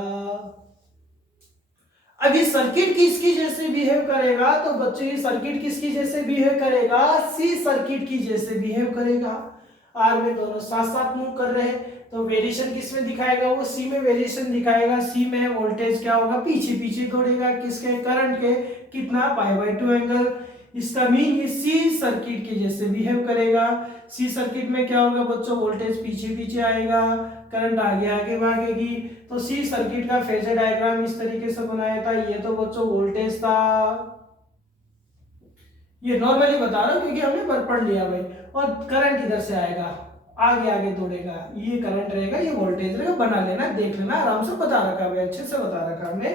अब ये सर्किट किसकी जैसे बिहेव करेगा, तो बच्चों ये सर्किट किसकी जैसे बिहेव करेगा, सी सर्किट की जैसे बिहेव करेगा। आर में दोनों साथ साथ मूव कर रहे हैं, तो वेरिएशन किस में दिखाएगा, वो सी में वेरिएशन दिखाएगा। सी में वोल्टेज क्या होगा, पीछे पीछे दौड़ेगा, किसके, करंट के, कितना, π/2 एंगल। इसका मीन ये सी सर्किट के जैसे बिहेव करेगा। सी सर्किट में क्या होगा बच्चों, वोल्टेज पीछे पीछे आएगा, करंट आगे आगे भागेगी। तो सी सर्किट का फेजर डायग्राम इस तरीके से बनाया था। ये तो बच्चों वोल्टेज था, ये नॉर्मली बता रहा हूं क्योंकि हमने पढ़ लिया भाई। और करंट इधर से आएगा, आगे आगे दौड़ेगा, ये करंट रहेगा, ये वोल्टेज रहेगा। बना लेना, देख लेना, आराम से बता रखा भाई, अच्छे से बता रखा हमने।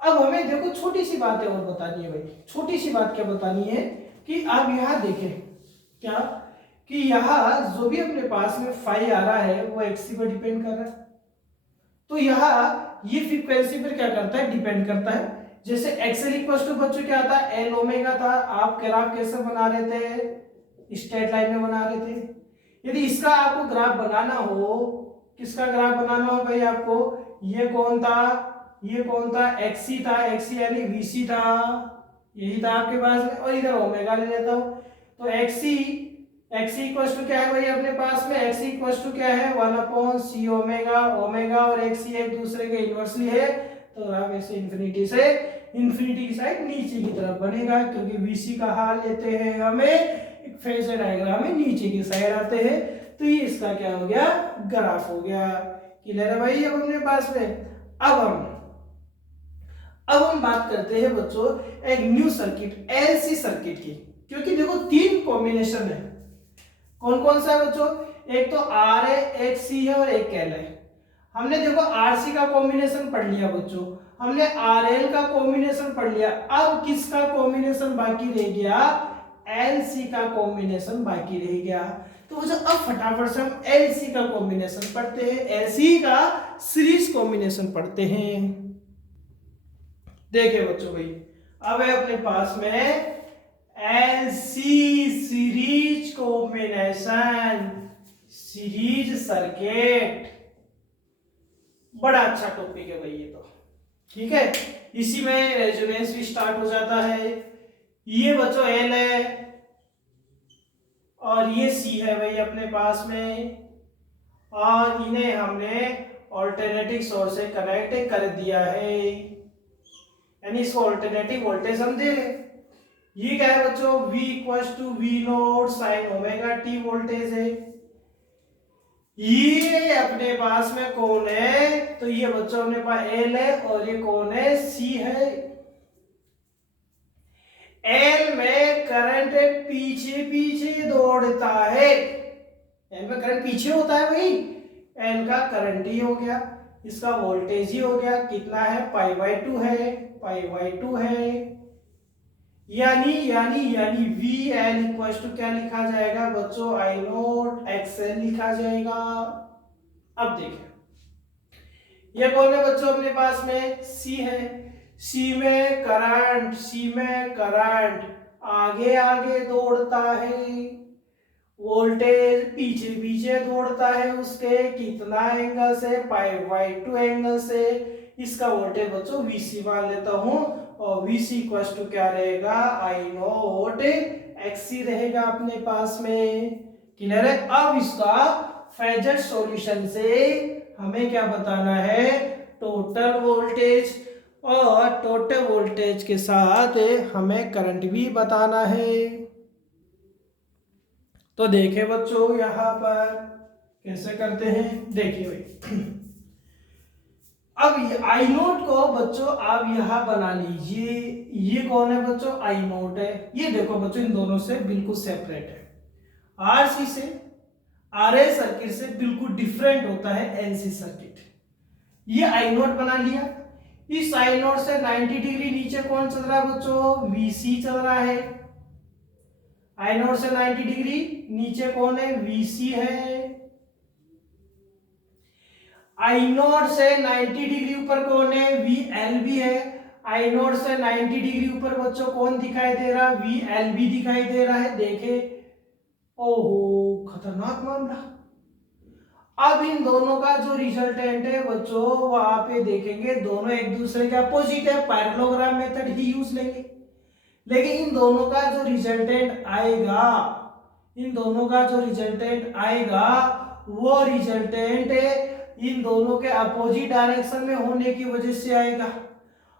अब हमें देखो छोटी सी बातें और बतानी है भाई। छोटी सी बात क्या बतानी है कि आप यहाँ देखें क्या, कि यहाँ जो भी अपने पास में फाई आ रहा है वो XC पर डिपेंड कर रहा है। तो यहाँ ये फ्रीक्वेंसी पर क्या करता है, डिपेंड करता है। जैसे XL इक्वल टू बच्चों क्या था, L ओमेगा था। आप ग्राफ कैसे बना रहे थे, स्ट्रेट लाइन में बना रहे थे। यदि इसका आपको ग्राफ बनाना हो, किसका ग्राफ बनाना हो भाई आपको, ये कौन था, ये कौन था, XC था, XC यानी VC था, यही था आपके पास में। और इधर ओमेगा ले लेता हूं, तो XC एक्स इक्वल टू क्या है भाई अपने पास में, एक्स इक्वल टू क्या है 1/c ओमेगा, ओमेगा और एक्स एक दूसरे के इनवर्सली है, तो ग्राफ ऐसे इंफिनिटी की साइड नीचे की तरफ बनेगा, क्योंकि VC का हाल लेते हैं हमें एक फेजर डायग्राम में नीचे की साइड आते हैं, तो ये इसका क्या हो गया, ग्राफ हो गया। क्लियर है भाई अब अपने पास में। अब हम बात करते हैं बच्चों एक न्यू सर्किट LC सर्किट की, क्योंकि देखो तीन कॉम्बिनेशन है। कौन कौन सा है बच्चों, एक तो R है, एक C है और एक L है। हमने देखो RC का कॉम्बिनेशन पढ़ लिया बच्चों, हमने RL का कॉम्बिनेशन पढ़ लिया, अब किसका कॉम्बिनेशन बाकी रह गया, LC का कॉम्बिनेशन बाकी रह गया। तो बच्चों अब फटाफट से हम LC का कॉम्बिनेशन पढ़ते हैं, LC का सीरीज कॉम्बिनेशन पढ़ते हैं। देखिए बच्चों भाई अब है अपने पास में LC series combination, series circuit, बड़ा अच्छा टॉपिक है भाई ये तो, ठीक है। इसी में रेजोनेंस भी स्टार्ट हो जाता है। ये बच्चों L है और ये C है भाई अपने पास में, और इन्हें हमने ऑल्टरनेटिव सोर्स से कनेक्ट कर दिया है, यानी इसको ऑल्टरनेटिव वोल्टेज हम दे रहे। ये क्या है बच्चों, V equals to V naught sine omega t voltage है। ये अपने पास में कौन है, तो ये बच्चों अपने पास L है और ये कौन है, C है। L में करंट पीछे पीछे दौड़ता है, L में करंट पीछे होता है भाई, L का करंट ही हो गया, इसका वोल्टेज ही हो गया, कितना है π/2 है, π/2 है, यानी VL इक्वल टू क्या लिखा जाएगा बच्चों, I नोट XL लिखा जाएगा। अब देखिए ये कौन है बच्चों अपने पास में, C है। C में करंट आगे आगे दौड़ता है, वोल्टेज पीछे पीछे दौड़ता है, उसके कितना एंगल से, π/2 एंगल से। इसका वोल्टेज बच्चों VC मान लेता हूं, और VC इक्वल टू क्या रहेगा, I नोट XC रहेगा अपने पास में। क्लियर है। अब इसका फेजर सॉल्यूशन से हमें क्या बताना है, टोटल वोल्टेज, और टोटल वोल्टेज के साथ हमें करंट भी बताना है। तो देखिए बच्चों यहां पर कैसे करते हैं, देखिए भाई अब आई नोट को बच्चों आप यहां बना लीजिए, ये कौन है बच्चों, आई नोट है। ये देखो बच्चों इन दोनों से बिल्कुल सेपरेट है, आरसी से आरएल सर्किट से बिल्कुल डिफरेंट होता है एलसी सर्किट। ये आई नोट बना लिया, इस आई नोट से 90 डिग्री नीचे कौन चल रहा है बच्चों, वीसी चल रहा है। आई नोट से 90 डिग्री नीचे कौन है, वीसी है। आई नोट से 90 डिग्री ऊपर कौन है, वीएलबी है। आई नोट से 90 डिग्री ऊपर बच्चों कौन दिखाई दे रहा, वीएलबी दिखाई दे रहा है। देखे, ओहो खतरनाक मामला। अब इन दोनों का जो रिजल्टेंट है बच्चों वहां पे देखेंगे दोनों एक दूसरे के अपोजिट है, पैरेललोग्राम मेथड ही यूज लेंगे। लेकिन इन दोनों का जो रिजल्टेंट आएगा, इन दोनों का जो रिजल्टेंट आएगा वो रिजल्टेंट इन दोनों के अपोजिट डायरेक्शन में होने की वजह से आएगा।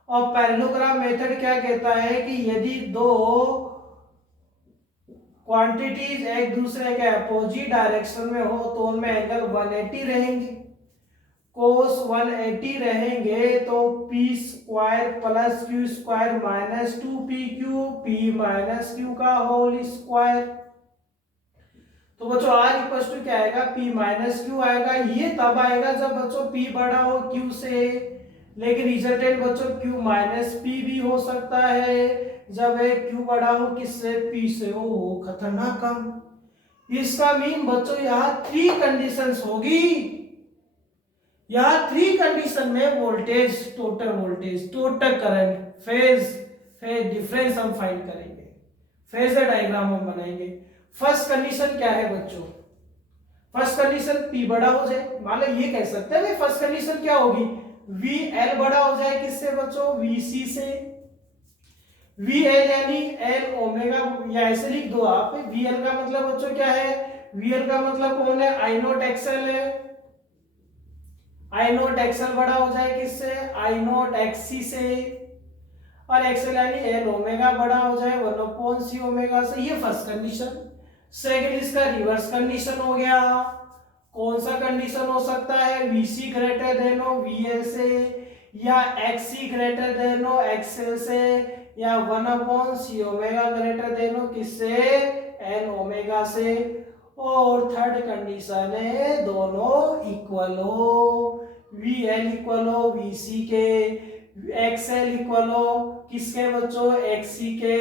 और पैरेललोग्राम मेथड क्या कहता है कि यदि दो क्वांटिटीज एक दूसरे के अपोजिट डायरेक्शन में हो तो उनमें एंगल 180 रहेंगे, कोस 180 रहेंगे, तो p square plus q square minus 2pq, p minus q का होल स्क्वायर। तो बच्चों r इक्वल टू क्या आएगा, p माइनस q आएगा। ये तब आएगा जब बच्चों p बड़ा हो q से, लेकिन रिजल्टेंट बच्चों q माइनस p भी हो सकता है जब एक q बड़ा हो किससे, p से। हो खतरनाक काम। इसका मीन बच्चों यहाँ 3 कंडीशंस होगी, यहाँ 3 कंडीशन में voltage, total voltage, total current, phase difference हम फाइंड करेंगे, फेजर डायग्राम हम बनाएंगे। फर्स्ट कंडीशन क्या है बच्चों, फर्स्ट कंडीशन p बड़ा हो जाए। मान लो ये कह सकते हैं फर्स्ट कंडीशन क्या होगी, VL बड़ा हो जाए किससे बच्चों, VC से। VL यानी L ओमेगा या ऐसे लिख दो आप, VL का मतलब बच्चों क्या है, VL का मतलब कौन है, I नॉट XL है। I नॉट XL बड़ा हो जाए किससे, I नॉट XC से, और XL यानी L ओमेगा बड़ा हो जाए 1/c ओमेगा से। ये फर्स्ट कंडीशन। सेकंड इसका रिवर्स कंडीशन हो गया। कौन सा कंडीशन हो सकता है, VC ग्रेटर देन हो VL से, या XC ग्रेटर देन हो XL से, या 1/c ओमेगा ग्रेटर देन हो किससे, L ओमेगा से। और थर्ड कंडीशन है दोनों इक्वल हो, VL इक्वल हो VC के, XL इक्वल हो किसके बच्चों, XC के,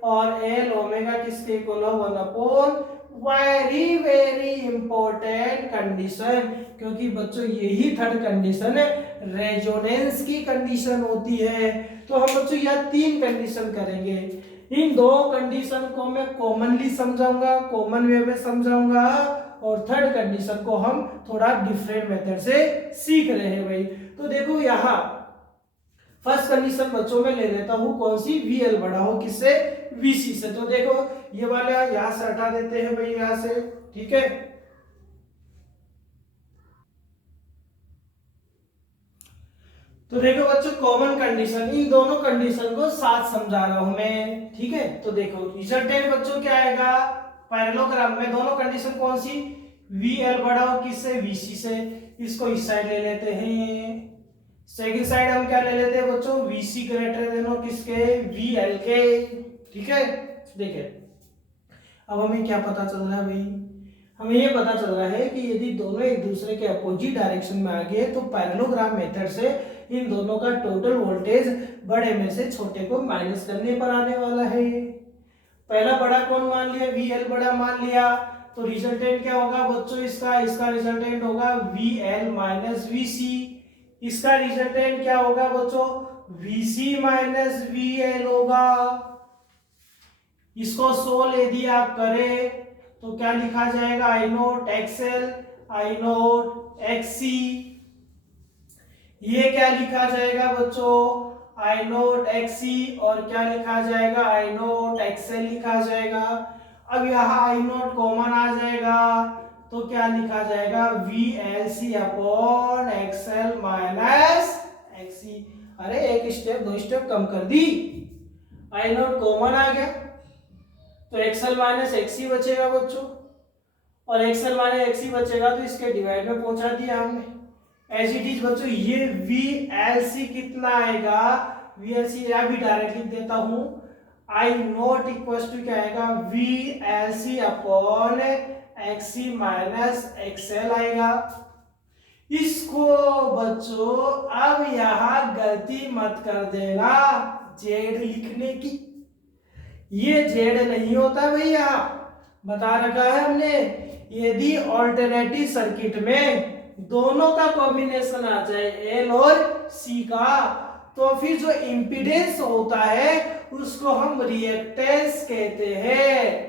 और L ओमेगा किसके इक्वल हो 1/, वेरी वेरी इंपॉर्टेंट कंडीशन, क्योंकि बच्चों यही थर्ड कंडीशन है, रेजोनेंस की कंडीशन होती है। तो हम बच्चों यह तीन कंडीशन करेंगे। इन दो कंडीशन को मैं कॉमनली समझाऊंगा, कॉमन वे में समझाऊंगा, और थर्ड कंडीशन को हम थोड़ा डिफरेंट मेथड से सीख रहे हैं भाई। तो देखो यहाँ फर्स्ट कंडीशन बच्चों में ले लेता हूं, कौन सी, VL बड़ा हो किससे, VC से। तो देखो ये वाले यहां से हटा देते हैं भाई, यहां से, ठीक है। तो देखो बच्चों कॉमन कंडीशन, इन दोनों कंडीशन को साथ समझा रहा हूं मैं, ठीक है। तो देखो रिजल्टेंट बच्चों क्या आएगा, पैरेललोग्राम में दोनों कंडीशन कौन सी, VL बड़ा हो किससे, VC से। इसको इस साइड ले लेते हैं। सेकंड साइड हम क्या ले लेते हैं बच्चों, VC ग्रेटर देन हो किसके, VL के, ठीक है। देखिए अब हमें क्या पता चल रहा है भाई, हमें ये पता चल रहा है कि यदि दोनों एक दूसरे के अपोजिट डायरेक्शन में आ गए तो पैरेललोग्राम मेथड से इन दोनों का टोटल वोल्टेज बड़े में से छोटे को माइनस करने पर आने वाला है। पहला बड़ा कौन मान लिया, VL बड़ा मान लिया, तो रिजल्टेंट क्या होगा बच्चों, इसका रिजल्टेंट होगा VL माइनस VC। इसका रिजल्टेंट क्या होगा बच्चों, VC माइनस VL होगा। इसको सोल्व यदि आप करें तो क्या लिखा जाएगा, I note XL, I note XC। ये क्या लिखा जाएगा बच्चों, I नोट XC, और क्या लिखा जाएगा, I नोट XL लिखा जाएगा। अब यहाँ I नोट कॉमन आ जाएगा तो क्या लिखा जाएगा, VLC upon XL minus XC। अरे एक स्टेप दो स्टेप कम कर दी, I नोट कॉमन आ गया तो XL माइनस XC बचेगा बच्चों, और XL माइनस XC बचेगा तो इसके डिवाइड में पहुंचा दिया हमने। एज इट इज बच्चों ये VLC कितना आएगा, VLC या भी डायरेक्ट लिख देता हूं, I नोट इक्वल टू क्या आएगा, VLC upon XC minus XL आएगा। इसको बच्चों अब यहां गलती मत कर देना जेड लिखने की, ये जेड नहीं होता भैया, बता रखा है हमने। यदि ऑल्टरनेटिव सर्किट में दोनों का कॉम्बिनेशन आ जाए एल और सी का, तो फिर जो इंपीडेंस होता है उसको हम रिएक्टेंस कहते हैं।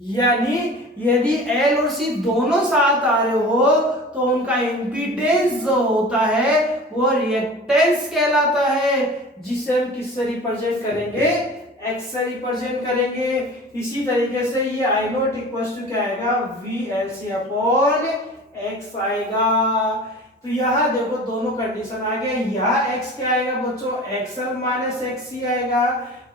यानी यदि एल और सी दोनों साथ आ रहे हो तो उनका इंपीडेंस जो होता है वो रिएक्टेंस कहलाता है, जिसे हम किससे रिप्रेजेंट करेंगे, एक्स से रिप्रेजेंट करेंगे। इसी तरीके से ये आई नोट इक्वल टू क्या आएगा, VLC अपॉन एक्स आएगा। तो यहाँ देखो दोनों कंडीशन आ गए, यहाँ x क्या आएगा बच्चों, XL माइनस XC आएगा,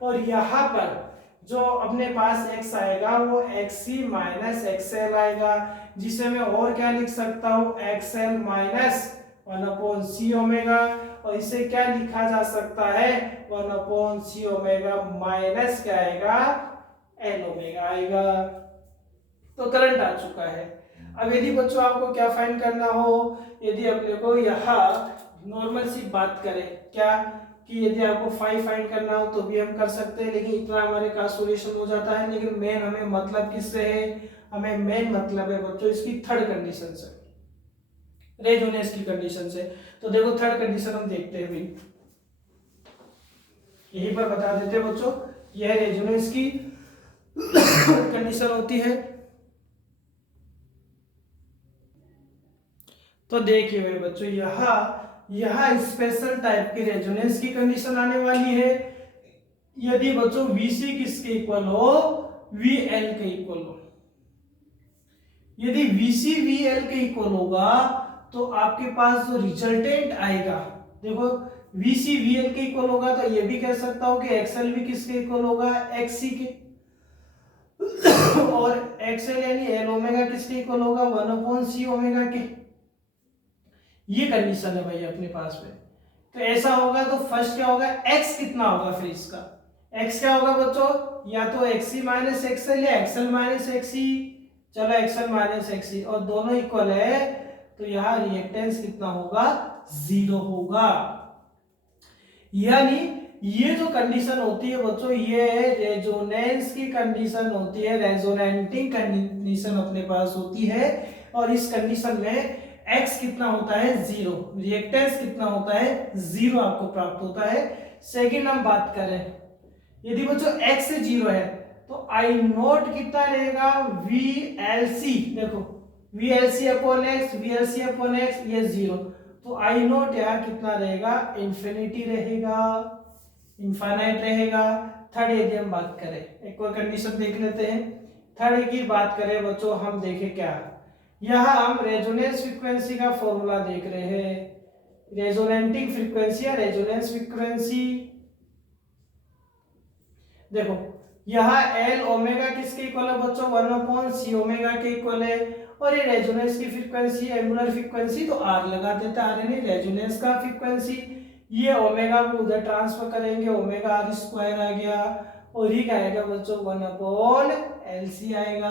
और यहाँ पर जो अपने पास x आएगा वो XC माइनस XL आएगा, जिसे मैं और क्या लिख सकता हूँ, XL माइनस 1/c ओमेगा, और इसे क्या लिखा जा सकता है, 1/c ओमेगा माइनस क्या आएगा, L ओमेगा आएगा। तो करंट आ चुका है। अब यदि बच्चों आपको क्या फाइंड करना हो, यदि अपने को यहाँ नॉर्मल सी बात करें क्या कि यदि आपको फाई फाइंड करना हो तो भी हम कर सकते हैं, लेकिन इतना हमारे का सॉल्यूशन हो जाता है। लेकिन मेन हमें मतलब किससे है, हमें मेन मतलब है बच्चों इसकी थर्ड कंडीशन से, रेजोनेंस की कंडीशन से। तो देखो थर्ड कंडीशन हम देखते हैं भाई, यहीं पर बता देते हैं बच्चों, यह रेजोनेंस की कंडीशन होती है। तो देखिए भाई बच्चों यहाँ स्पेशल टाइप की रेजोनेंस की कंडीशन आने वाली है। यदि बच्चों VC किसके इक्वल हो, VL के इक्वल हो। यदि VC VL के इक्वल होगा तो आपके पास जो रिजल्टेंट आएगा, देखो VC VL के इक्वल होगा तो ये भी कह सकता हूं कि XL भी किसके इक्वल होगा, XC के। और XL यानी L ओमेगा किसके इक्वल होगा, 1/C ओमेगा के। ये कंडीशन है भाई अपने पास में। तो ऐसा होगा तो फर्स्ट क्या होगा, x कितना होगा, फिर इसका x क्या होगा बच्चों, या तो XC माइनस XL या XL माइनस XC। चलो XL माइनस XC, और दोनों इक्वल है तो यहाँ रिएक्टेंस कितना होगा, 0 होगा। यानी ये जो कंडीशन होती है बच्चों, ये रेजोनेंस की कंडीशन होती है, रेजोनेटिंग कंडीशन अपने पास होती है। और इस कंडीशन में x कितना होता है, 0, रिएक्टेंस कितना होता है, 0 आपको प्राप्त होता है। सेकंड हम बात करें, यदि बच्चों x से 0 है तो I नोट कितना रहेगा, VLC। देखो VLC upon x, VLC upon x, ये 0, तो I नोट यहाँ कितना रहेगा, इंफिनिटी रहेगा, इनफाइनाइट रहेगा। थर्ड यदि हम बात करें, एक और कंडीशन देख लेते हैं। थर्ड की बात करें बच्चों, हम देखें क्या, यहाँ हम रेजोनेंस फ्रीक्वेंसी का फॉर्मूला देख रहे हैं, रेजोनेटिंग फ्रीक्वेंसी या रेजोनेंस फ्रीक्वेंसी। देखो यहाँ L ओमेगा किसके इक्वल है बच्चों, 1/C ओमेगा के इक्वल है। और ये रेजोनेंस की फ्रीक्वेंसी, एंगुलर फ्रीक्वेंसी, तो R लगा देता है, यानी रेजोनेंस का फ्रीक्वेंसी। ये ओमेगा को उधर ट्रांसफर करेंगे, ओमेगा R स्क्वायर आ गया, और ये क्या आएगा बच्चों, 1/LC आएगा।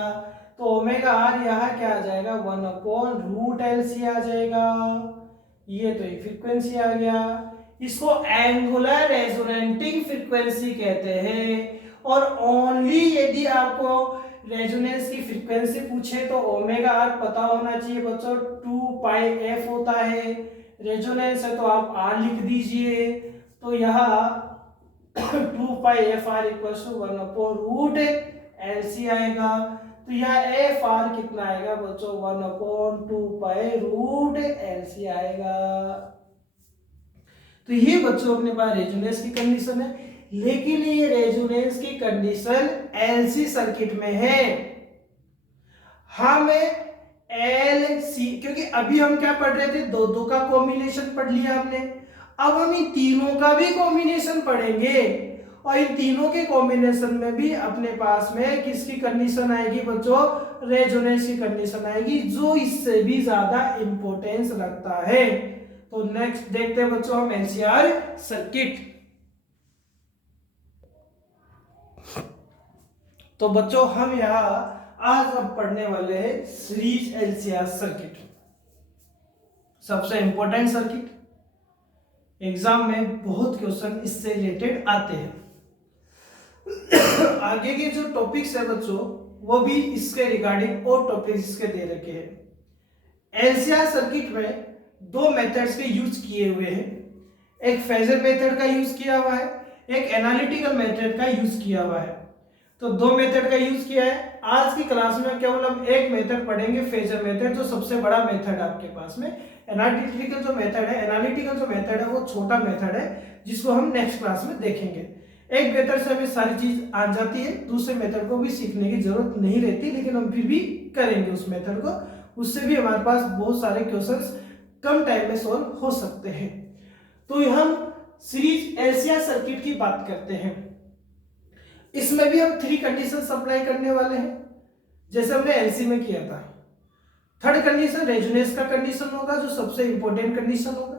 तो ओमेगा R यहाँ क्या आ जाएगा, 1/√LC आ जाएगा। ये तो एक फ्रीक्वेंसी आ गया, इसको एंगुलर रेजोनेटिंग फ्रीक्वेंसी कहते हैं। और ओनली यदि आपको रेजोनेंस की फ्रीक्वेंसी पूछे तो ओमेगा R पता होना चाहिए बच्चों, 2πf होता है। रेजोनेंस है तो आप R लिख दीजिए, तो यहाँ 2πfR = 1/√LC आएगा। तो यहाँ FR कितना आएगा बच्चों, 1/2π√LC आएगा। तो ये बच्चों अपने पास रेजोनेंस की कंडीशन है, लेकिन ये रेजोनेंस की कंडीशन LC सर्किट में है। हम LC, क्योंकि अभी हम क्या पढ़ रहे थे, दो का कॉम्बिनेशन पढ़ लिया हमने, अब हम इन तीनों का भी कॉम्बिनेशन पढ़ेंगे। और इन तीनों के कॉम्बिनेशन में भी अपने पास में किसकी कंडीशन आएगी बच्चों, रेजोनेंस की कंडीशन आएगी, जो इससे भी ज्यादा इंपॉर्टेंस रखता है। तो नेक्स्ट देखते हैं बच्चों हम LCR सर्किट। तो बच्चों हम यहाँ आज अब पढ़ने वाले हैं सीरीज LCR सर्किट, सबसे इंपॉर्टेंट सर्किट। एग्जाम में बहुत क्वेश्चन इससे रिलेटेड आते हैं। आगे के जो टॉपिक्स है बच्चों, वो भी इसके रिगार्डिंग और टॉपिक्स इसके दे रखे हैं। LCR सर्किट में दो मेथड्स के यूज किए हुए हैं, एक फेजर मेथड का यूज किया हुआ है, एक एनालिटिकल मेथड का यूज किया हुआ है। तो दो मेथड का यूज किया है। आज की क्लास में केवल हम एक मेथड पढ़ेंगे, फेजर मेथड, जो सबसे बड़ा मेथड है आपके पास में। एनालिटिकल जो मेथड है वो छोटा मेथड है, जिसको हम नेक्स्ट क्लास में देखेंगे। एक मेथड से हमें सारी चीज आ जाती है, दूसरे मेथड को भी सीखने की जरूरत नहीं रहती, लेकिन हम फिर भी करेंगे उस मेथड को, उससे भी हमारे पास बहुत सारे क्वेश्चंस कम टाइम में सॉल्व हो सकते हैं। तो हम सीरीज LCR सर्किट की बात करते हैं। इसमें भी हम 3 कंडीशन अप्लाई करने वाले हैं, जैसे हमने LC में किया था। थर्ड कंडीशन रेजोनेंस का कंडीशन होगा, जो सबसे इंपॉर्टेंट कंडीशन होगा।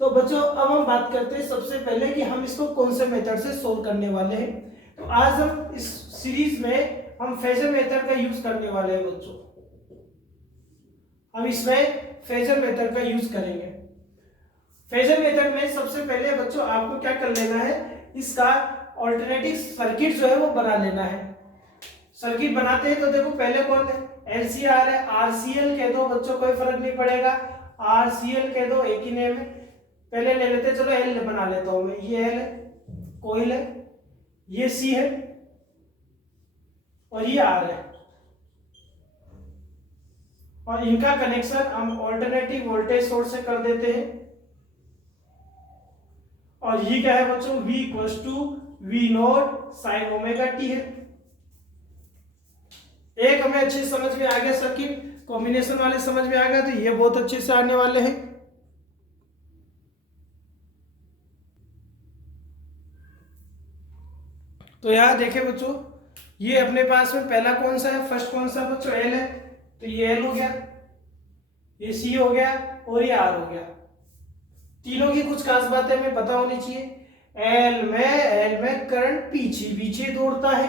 तो बच्चों अब हम बात करते हैं सबसे पहले कि हम इसको कौन से मेथड से सोल्व करने वाले हैं। तो आज हम इस सीरीज में हम फेजर मेथड का यूज करने वाले हैं बच्चों। हम इसमें फेजर मेथड का यूज करेंगे। फेजर मेथड में सबसे पहले बच्चों आपको क्या कर लेना है, इसका ऑल्टरनेटिव सर्किट जो है वो बना लेना है। सर्किट बनाते हैं तो देखो पहले कौन है, LCR है, RCL कह दो बच्चों, कोई फर्क नहीं पड़ेगा, RCL कह दो, एक ही नेम है। पहले ले लेते, चलो L बना लेता हूं मैं, ये L है, कोइल है, ये C है और ये R है, और इनका कनेक्शन हम ऑल्टरनेटिव वोल्टेज सोर्स से कर देते हैं। और ये क्या है बच्चों, V = V naught sine omega T है। एक हमें अच्छे से समझ में आ गया, सर्किट कॉम्बिनेशन वाले समझ में आ गया, तो ये बहुत अच्छे से आने वाले हैं। तो यहां देखें बच्चों, ये अपने पास में पहला कौन सा है, फर्स्ट कौन सा बच्चों, एल है, तो ये एल हो गया, ये सी हो गया और ये आर हो गया। तीनों की कुछ खास बातें हमें पता होनी चाहिए। एल में करंट पीछे पीछे दौड़ता है,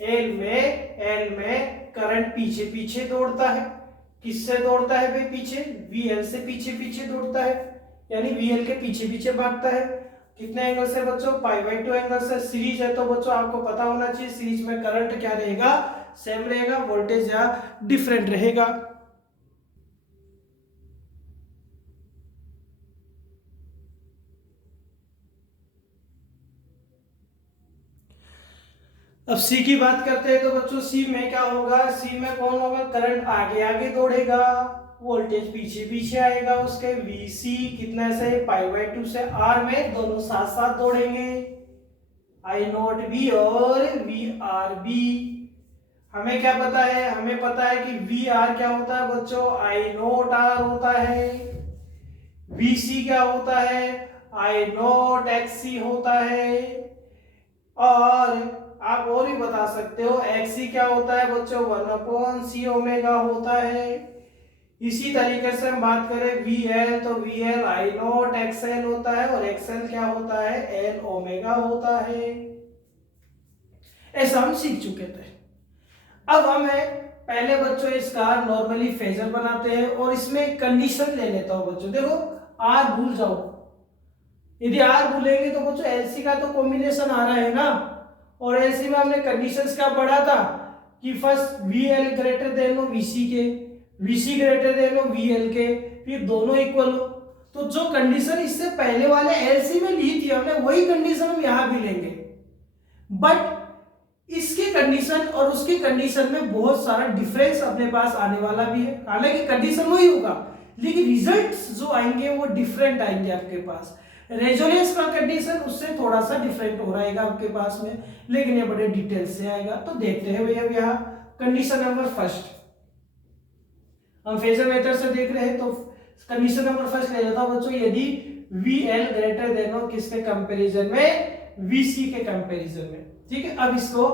एल में करंट पीछे पीछे दौड़ता है। किससे दौड़ता है भाई, पीछे, वीएल से पीछे पीछे दौड़ता है, यानी वीएल के पीछे पीछे भागता है। कितने एंगल से बच्चों, π/2 एंगल से। सीरीज है तो बच्चों आपको पता होना चाहिए सीरीज में करंट क्या रहेगा, सेम रहेगा, वोल्टेज या डिफरेंट रहेगा। अब सी की बात करते हैं तो बच्चों सी में क्या होगा, सी में कौन होगा, करंट आगे आगे दौड़ेगा, वोल्टेज पीछे पीछे आएगा उसके। वीसी कितना से, π/2 से आर में, दोनों साथ साथ दौड़ेंगे, आई नॉट बी और वी आर बी। हमें क्या पता है, हमें पता है कि वी आर क्या होता है बच्चों, आई नॉट आर होता है। वीसी क्या होता है, आई नॉट एक्सी होता है। और आप और भी बता सकते हो, एक्सी क्या होता है बच्चों, 1/c ओमेगा होता है। इसी तरीके से हम बात करें वीएल, तो वीएल आई नॉट एक्सएल होता है, और एक्सएल क्या होता है, एल ओमेगा होता है। ऐसा हम सीख चुके थे। अब हमें पहले बच्चों इसका नॉर्मली फेजर बनाते हैं, और इसमें कंडीशन ले लेता हूं बच्चों। देखो आर भूल जाओ, यदि आर भूलेंगे तो बच्चों एलसी का तो कॉम्बिनेशन आ रहा है ना, और एलसी में हमने कंडीशंस क्या पढ़ा था कि फर्स्ट वीएल ग्रेटर देन हो वीसी के, वीसी ग्रेटर देन हो वीएल के, फिर दोनों इक्वल हो। तो जो कंडीशन इससे पहले वाले एलसी में ली थी हमने, वही कंडीशन हम यहां भी लेंगे। बट इसकी कंडीशन और उसकी कंडीशन में बहुत सारा डिफरेंस अपने पास आने वाला भी है। हालांकि कंडीशन वही होगा, लेकिन रिजल्ट्स जो आएंगे वो डिफरेंट आएंगे आपके पास। रेजोनेंस का कंडीशन उससे थोड़ा सा डिफरेंट हो रहेगा आपके पास में, लेकिन ये बड़े डिटेल से आएगा। तो देखते हैं भैया यहाँ कंडीशन नंबर फर्स्ट, हम फेजर मेथड से देख रहे हैं, तो कंडीशन नंबर फर्स्ट ले जाता हूं बच्चों, यदि VL ग्रेटर देन हो किसके कंपैरिजन में, VC के कंपैरिजन में। ठीक है, अब इसको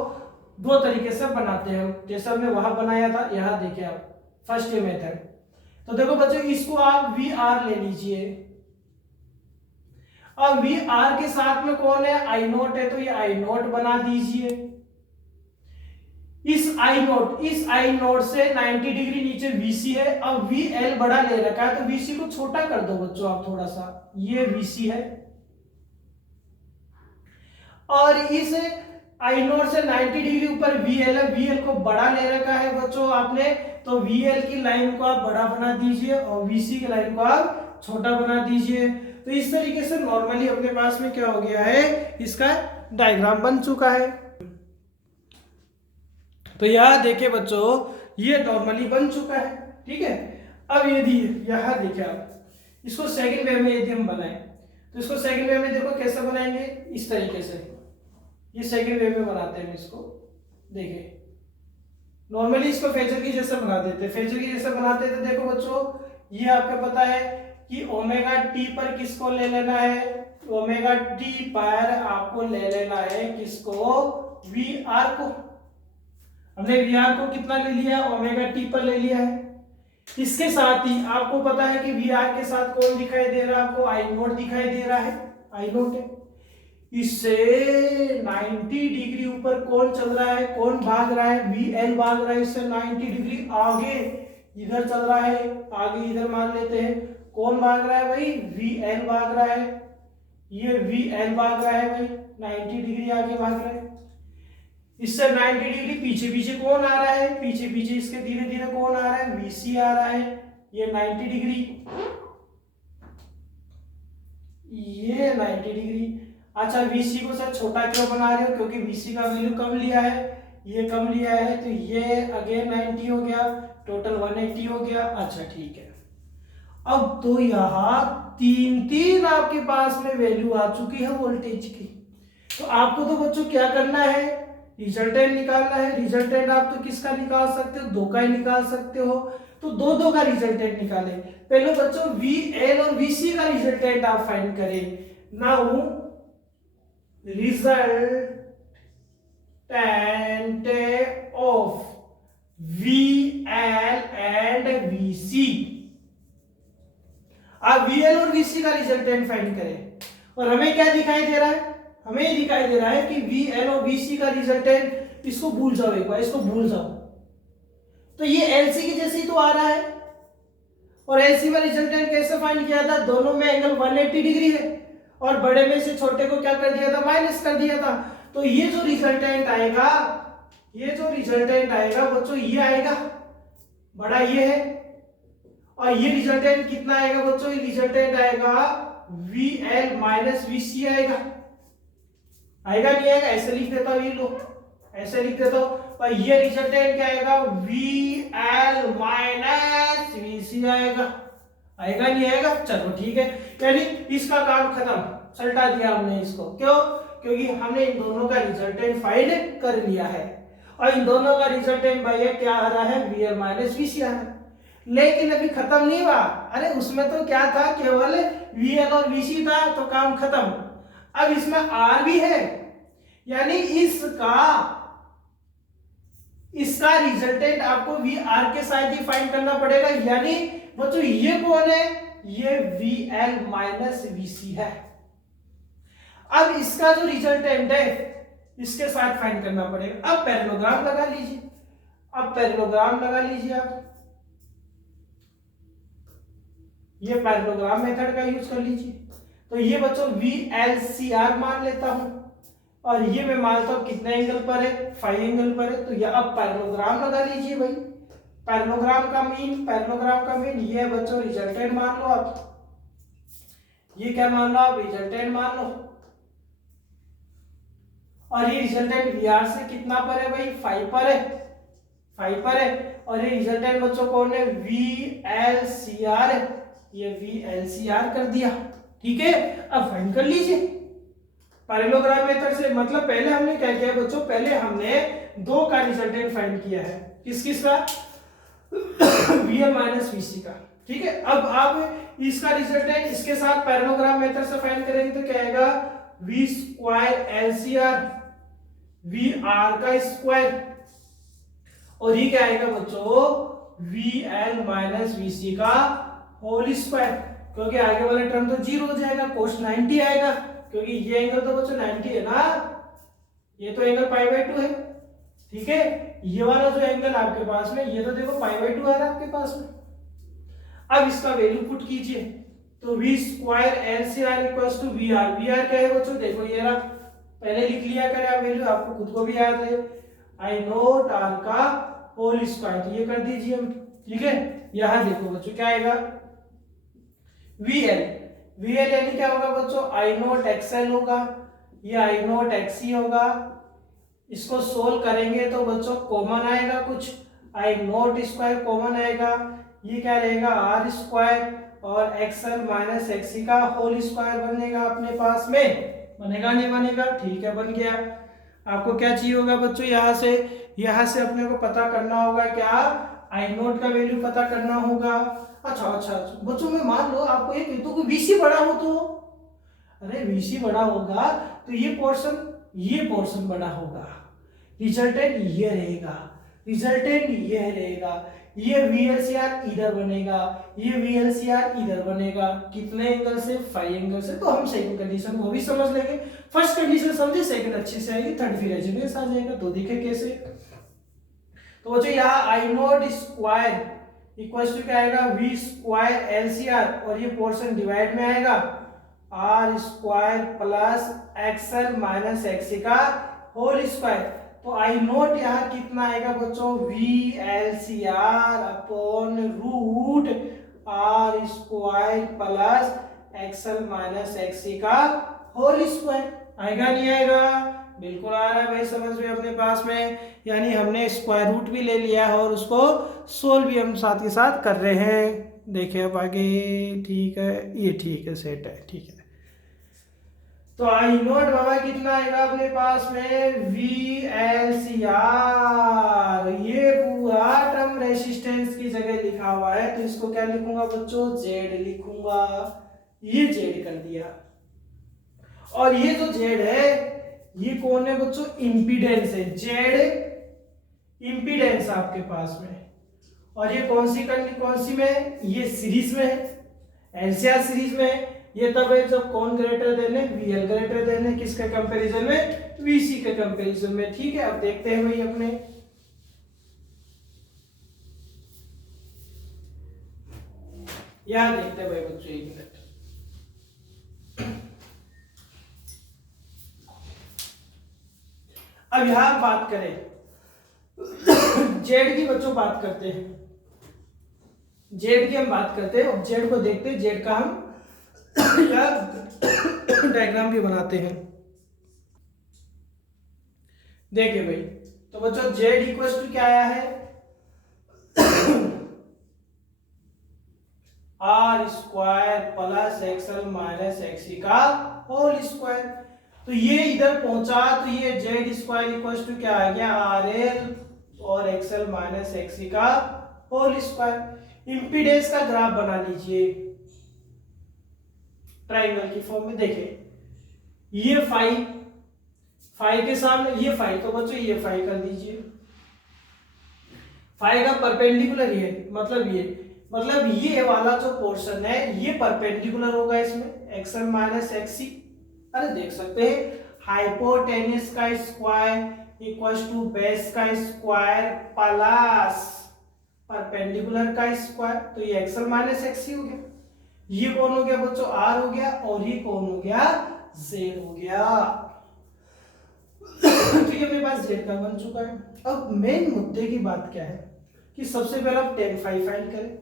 दो तरीके से बनाते हैं हम, जैसे हमने वहां बनाया था, यहां देखिए आप फर्स्ट ये मेथड। तो देखो बच्चों, इसको आप VR ले लीजिए, और VR के साथ में कौन है, I नोट है, तो ये I नोट बना दीजिए। इस I नोट से 90 डिग्री नीचे VC है। अब VL बड़ा ले रखा है, तो VC को छोटा कर दो बच्चों आप थोड़ा सा, ये VC है। और इस I नोट से 90 डिग्री ऊपर VL है, VL को बड़ा ले रखा है बच्चों आपने, तो VL की लाइन को आप बड़ा बना दीजिए और VC की लाइन को आप छोटा बना दीजिए। तो इस तरीके से नॉर्मली अपने पास में क्या हो गया है, इसका डायग्राम बन चुका है। तो यहां देखिए बच्चों, ये नॉर्मली बन चुका है। ठीक है, अब यदि यहां देखिए आप इसको सेकंड वे में यदि हम बनाएं, तो इसको सेकंड वे में देखो कैसे बनाएंगे, इस तरीके से। ये सेकंड वे में बनाते हैं इसको, देखिए नॉर्मली इसको फेजर की जैसे बना देते हैं, फेजर की जैसे बनाते थे। देखो बच्चों, ये आपको पता है कि ओमेगा टी पर किसको ले लेना है, ओमेगा टी पर आपको ले लेना है किसको, वी आर को। हमने वी आर को कितना ले लिया, ओमेगा टी पर ले लिया है। इसके साथ ही आपको पता है कि वी आर के साथ कौन दिखाई दे रहा है आपको, आई नोट दिखाई दे रहा है, आई नोट है। इससे 90 डिग्री ऊपर कौन चल रहा है, कौन भाग रहा है, वी एल भाग रहा है। इससे 90 डिग्री आगे इधर चल रहा है, आगे इधर मान लेते हैं। कौन भाग रहा है भाई, वी एल भाग रहा है, ये वी एल भाग रहा है भाई, 90 डिग्री आगे भाग रहा है। इससे 90 डिग्री पीछे पीछे कौन आ रहा है, पीछे पीछे इसके धीरे धीरे कौन आ रहा है, वीसी आ रहा है, ये 90 डिग्री, ये 90 डिग्री। अच्छा, वीसी को सर छोटा क्यों बना रहे हो, क्योंकि वीसी का वैल्यू कम लिया है, ये कम लिया है, तो ये अगेन 90 हो गया, टोटल 180 हो गया। अच्छा ठीक है, अब तो यहाँ तीन आपके पास में वैल्यू आ चुकी है वोल्टेज की। तो आपको तो बच्चों क्या करना है, रिजल्टेंट निकालना है। रिजल्टेंट आप तो किसका निकाल सकते हो, 2 का ही निकाल सकते हो। तो 2 का रिजल्टेंट निकाले। पहले बच्चों VL और VC का रिजल्टेंट आप फाइंड करें। Now resultant of VL and VC। आप VL और VC का रिजल्टेंट फाइंड करें और हमें क्या दिखाई दे रहा है, हमें दिखाई दे रहा है कि VL और VC का रिजल्टेंट, इसको भूल जाओ, एक बार इसको भूल जाओ। तो ये LC के जैसे ही तो आ रहा है और LC में रिजल्टेंट कैसे फाइंड किया था, दोनों में एंगल 180 डिग्री है और बड़े में से छोटे को क्या कर दिया था, माइनस कर दिया था। तो ये जो रिजल्टेंट आएगा, ये जो रिजल्टेंट आएगा बच्चों ये आएगा, बड़ा ये है। और ये रिजल्टेंट कितना आएगा बच्चों, ये रिजल्टेंट आएगा VL माइनस VC आएगा। आएगा नहीं आएगा, ऐसे लिख देता हूं, ये लो ऐसे लिख देता हूं। और ये रिजल्टेंट क्या आएगा, VL माइनस VC आएगा। आएगा नहीं आएगा, चलो ठीक है। यानी इसका काम खत्म, सल्टा दिया हमने इसको। क्यों, क्योंकि हमने इन दोनों का रिजल्टेंट फाइंड कर लिया है और इन दोनों का रिजल्टेंट भैया क्या आ रहा है, VL माइनस VC आ रहा है। लेकिन अभी खत्म नहीं हुआ, अरे उसमें तो क्या था, केवल VL और VC था, तो काम खत्म। अब इसमें R भी है, यानी इसका रिजल्टेंट आपको VR के साथ ही फाइंड करना पड़ेगा। यानी बच्चों ये कौन है, ये VL माइनस VC है। अब इसका जो रिजल्टेंट है इसके साथ फाइंड करना पड़ेगा। अब पैरेललोग्राम लगा लीजिए, अब पैरेललोग्राम लगा लीजिए आप, ये पैरेललोग्राम मेथड का यूज कर लीजिए। तो ये बच्चों VLCR मान लेता हूं और ये मैं मानता हूं कितने एंगल पर है, 5 एंगल पर है। तो ये अब पैरेललोग्राम लगा लीजिए भाई, पैरेललोग्राम का मीन ये है बच्चों रिजल्टेंट मान लो आप, ये क्या मान लो आप, रिजल्टेंट मान लो। और ये रिजल्टेंट VR से कितना पर है भाई, 5 पर है, 5 पर है। और ये रिजल्टेंट बच्चों कौन है, VLCR है, ये VLCR कर दिया, ठीक है। अब फाइंड कर लीजिए पैरेललोग्राम मेथड से। मतलब पहले हमने क्या किया बच्चों, पहले हमने 2 का रिजल्टेंट फाइंड किया है, किस किस का, VL माइनस VC का, ठीक है। अब आप इसका रिजल्टेंट इसके साथ पैरेललोग्राम मेथड से फाइंड करेंगे तो क्या आएगा, V स्क्वायर LCR VR का स्क्वायर, और ये क्या आएगा बच्चों, VL माइनस VC का होल स्क्वायर, क्योंकि आगे वाला टर्म तो 0 हो जाएगा, कोस 90 आएगा, क्योंकि ये एंगल तो बच्चों 90 है ना, ये तो एंगल π/2 है, ठीक है। ये वाला जो एंगल आपके पास में, ये तो देखो π/2 आ रहा है आपके पास में। अब इसका वैल्यू पुट कीजिए, तो V square LCR equals to VR। VR क्या है बच्चों, देखो ये रहा, पहले लिख लिया करें आप वैल्यू, आपको खुद को भी याद है, I नोट R का होल स्क्वायर, तो ये कर दीजिए हम, ठीक है। यहां देखो बच्चों क्या आएगा, VL यानी क्या होगा बच्चों, I नोट XL होगा, ये I नोट XC होगा। इसको सोल्व करेंगे तो बच्चों कॉमन आएगा कुछ, I नोट स्क्वायर कॉमन आएगा, ये क्या रहेगा R स्क्वायर और XL माइनस XC का होल स्क्वायर बनेगा अपने पास में, बनेगा नहीं बनेगा, ठीक है बन गया। आपको क्या चाहिए होगा बच्चों, यहाँ से अपने को पता करना होगा क्या, I नोट का वैल्यू पता करना होगा। अच्छा बच्चों में मान लो आपको ये कहता हूं कि VC बड़ा हो, तो अरे VC बड़ा होगा तो ये पोर्शन बड़ा होगा, रिजल्टेंट ये रहेगा, ये VLCR इधर बनेगा, ये VLCR इधर बनेगा, कितने एंगल से, 5 एंगल से। तो हम सेकंड कंडीशन वो भी समझ लेंगे, फर्स्ट कंडीशन समझे, सेकंड अच्छे से आएगी, थर्ड फिर एजुकेस आ जाएगा। तो देखें कैसे, तो बच्चों यहाँ I naught square equals to क्या आएगा, V स्क्वायर LCR, और ये पोर्शन डिवाइड में आएगा R square plus XL minus XC का होल स्क्वायर। तो I नोट यहाँ कितना आएगा बच्चों, VLCR upon root R square plus XL minus XC का होल स्क्वायर। आएगा नहीं आएगा, बिल्कुल आ रहा है भाई, समझ में अपने पास में। यानी हमने स्क्वायर रूट भी ले लिया है और उसको सोल्व भी हम साथ के साथ कर रहे हैं। देखिए अब आगे, ठीक है, ये ठीक है, सेट है, ठीक है। तो आई नोट बाबा कितना आएगा अपने पास में VLCR। ये पूरा टर्म रेसिस्टेंस की जगह लिखा हुआ है, तो इसको क्या लिखूंगा बच्चों, Z लिखूंगा। ये Z कर दिया। और ये जो Z है ये कौन है बच्चों, इम्पीडेंस है। Z इम्पीडेंस आपके पास में। और ये कौन सी में, ये सीरीज में है, एलसीआर सीरीज में है। ये तब है जब कौन ग्रेटर देन है, VL ग्रेटर देन है किसके कंपैरिजन में, VC के कंपैरिजन में। ठीक है, अब देखते हैं भाई अपने यहां देखते हैं भाई बच्चों, एक मिनट। अब यहां बात करें जेड की, बच्चों बात करते हैं जेड की, हम बात करते हैं। जेड को देखते हैं, जेड का हम डायग्राम भी बनाते हैं। देखिए भाई, तो बच्चों जेड इक्वल टू क्या आया है, R square plus XL minus XC का होल स्क्वायर। तो ये इधर पहुंचा, तो ये जेड स्क्वायर इक्वल टू क्या आ गया, RL और XL माइनस XC का होल स्क्वायर। इंपीडेंस का ग्राफ बना लीजिए ट्राइंगल की फॉर्म में। देखिए ये फाई के सामने ये फाई, तो बच्चों ये फाई कर दीजिए। फाई का परपेंडिकुलर ये, मतलब ये वाला जो पोर्शन है ये परपेंडिकुलर होगा इसमें, XL माइनस XC। अरे देख सकते हैं, हाइपोटेनस का स्क्वायर इक्वल्स टू बेस का स्क्वायर प्लस परपेंडिकुलर का स्क्वायर। तो ये XL माइनस XC हो गया। ये कौन हो गया बच्चों, R हो गया, और ये कौन हो गया, Z हो गया। तो ये अपने पास Z का बन चुका है। अब मेन मुद्दे की बात क्या है कि सबसे पहले आप tan फाई फाइंड करें।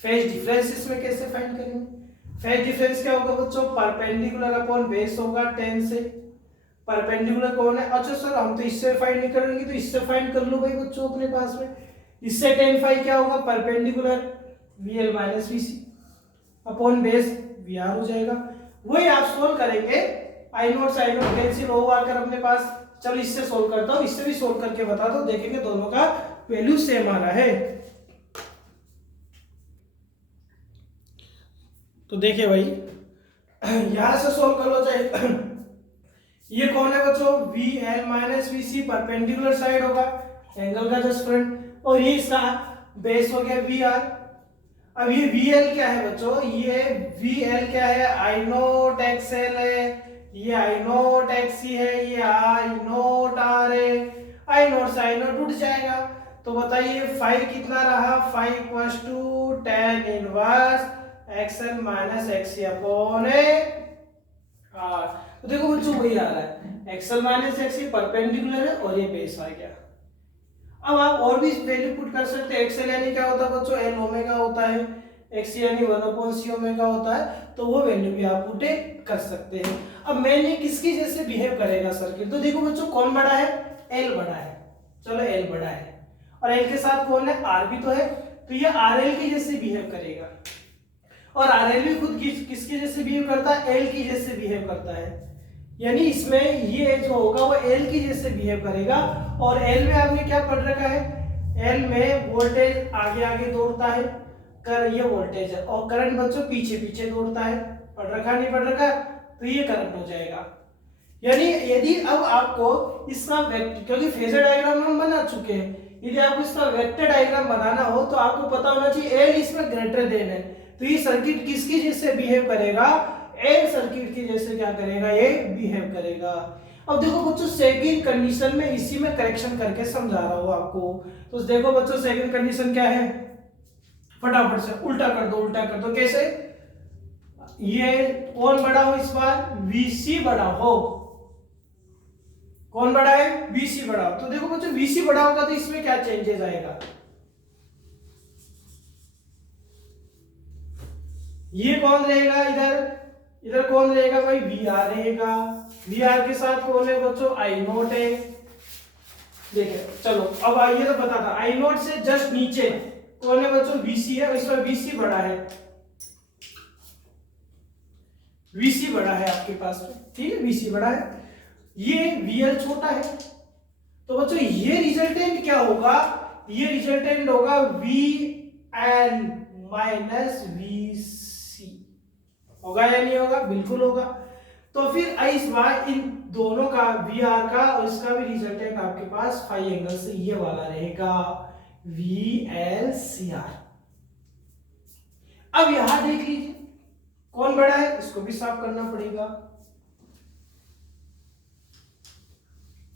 फेज डिफरेंस इसमें कैसे फाइंड करेंगे, फेज डिफरेंस क्या होगा बच्चों, परपेंडिकुलर अपॉन बेस होगा tan से। परपेंडिकुलर कौन है, अच्छा सर हम तो इससे फाइंड नहीं करेंगे, तो इससे फाइंड कर लो भाई बच्चों अपने पास में। इससे tan फाई क्या होगा, perpendicular VL minus VC upon base VR हो जाएगा। वही आप सोल्व करेंगे, आई नोट कैंसिल हो आकर अपने पास। चलो इससे सोल्व करता हूं, इससे भी सोल्व करके बता दो, देखेंगे दोनों का वैल्यू सेम आ रहा है। तो देखिए भाई यहां से सोल्व कर लो चाहे। ये कौन है बच्चों, VL minus VC perpendicular side होगा, एंगल का जस्ट फ्रंट, और ये इसका बेस हो गया VR। अब ये VL क्या है बच्चों, ये VL क्या है, आई नोट XL है, ये आई नोट XC है, ये आई नोट R है। आई नोट से आई नोट उठ जाएगा, तो बताइए फाई कितना रहा, phi equals to tan inverse XL minus XC upon R। तो देखो बच्चों वही आ रहा है, XL माइनस XC परपेंडिकुलर है और ये बेस आ गया। अब आप और भी वैल्यू पुट कर सकते हैं। XL यानी क्या होता है बच्चों, L ओमेगा होता है, XC यानी 1/c ओमेगा होता है, तो वो वैल्यू भी आप पुट कर सकते हैं। अब मैंने किसकी जैसे बिहेव करेगा सर्किट, तो देखो बच्चों कौन बड़ा है, L बड़ा है। चलो L बड़ा है और L के साथ कौन है, R भी तो है, तो ये RL की जैसे बिहेव करेगा। और RL भी खुद किसके जैसे बिहेव करता है, L की जैसे बिहेव करता है। यानी इसमें ये जो होगा वो L की जैसे बिहेव करेगा। और L में आपने क्या पढ़ रखा है, L में वोल्टेज आगे आगे दौड़ता है, कर ये वोल्टेज है, और करंट बच्चों पीछे पीछे दौड़ता है। पढ़ रखा नहीं पढ़ रखा, तो ये करंट हो जाएगा। यानी यदि अब आपको इसका क्योंकि फेजर डायग्राम हम बना चुके हैं, यदि आपको इसका वेक्टर डायग्राम बनाना हो तो आपको पता होना चाहिए L इसमें ग्रेटर देन है, तो ये सर्किट किसकी जैसे बिहेव करेगा, L सर्किट की जैसे क्या करेगा, ये बिहेव करेगा। अब देखो बच्चों सेकंड कंडीशन में इसी में करेक्शन करके समझा रहा हूं आपको। तो देखो बच्चों सेकंड कंडीशन क्या है, फटाफट से उल्टा कर दो। कैसे, ये कौन बड़ा हो इस बार, VC बड़ा हो। कौन बड़ा है, VC बड़ा हो। तो देखो बच्चों VC बड़ा होगा तो इसमें क्या चेंजेस आएगा, ये कौन रहेगा, इधर कौन रहेगा भाई, VR रहेगा। VR के साथ कौन है बच्चों, आई नोट है। देखिए चलो अब आइए तो बता था, आई नोट से जस्ट नीचे कौन है बच्चों, VC है, इसमें VC बड़ा है। VC बड़ा है आपके पास में, ठीक है, VC बड़ा है, ये VL छोटा है। तो बच्चों ये रिजल्टेंट क्या होगा, ये रिजल्टेंट होगा VL माइनस VC। होगा या नहीं होगा? बिल्कुल होगा। तो फिर इस बार इन दोनों का VR का और इसका भी रिजल्टेंट आपके पास फाई एंगल से ये वाला रहेगा VLCR। अब यहां देख लीजिए कौन बड़ा है, इसको भी साफ करना पड़ेगा।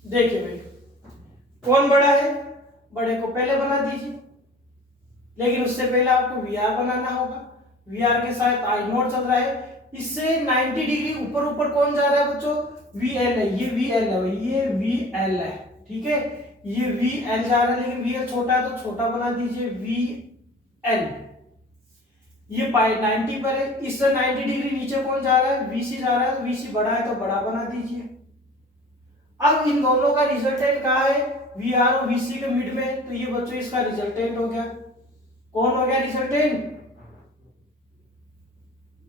देखिए भाई कौन बड़ा है, बड़े को पहले बना दीजिए, लेकिन उससे पहले आपको VR बनाना होगा। VR के साथ आई नोट चल रहा है, इससे 90 डिग्री ऊपर ऊपर कौन जा रहा है बच्चों, VL है, ये VL है, ये VL है, ठीक है, ये VL जा रहा है, लेकिन VL छोटा है तो छोटा बना दीजिए VL। ये पाई 90 पर है, इससे 90 डिग्री नीचे कौन जा रहा है, VC जा रहा है, तो VC बड़ा है तो बड़ा बना दीजिए। अब इन दोनों का रिजल्टेंट कहाँ है, VR और VC के मिड में, तो ये बच्चों इसका रिजल्टेंट हो गया। कौन हो गया रिजल्टेंट,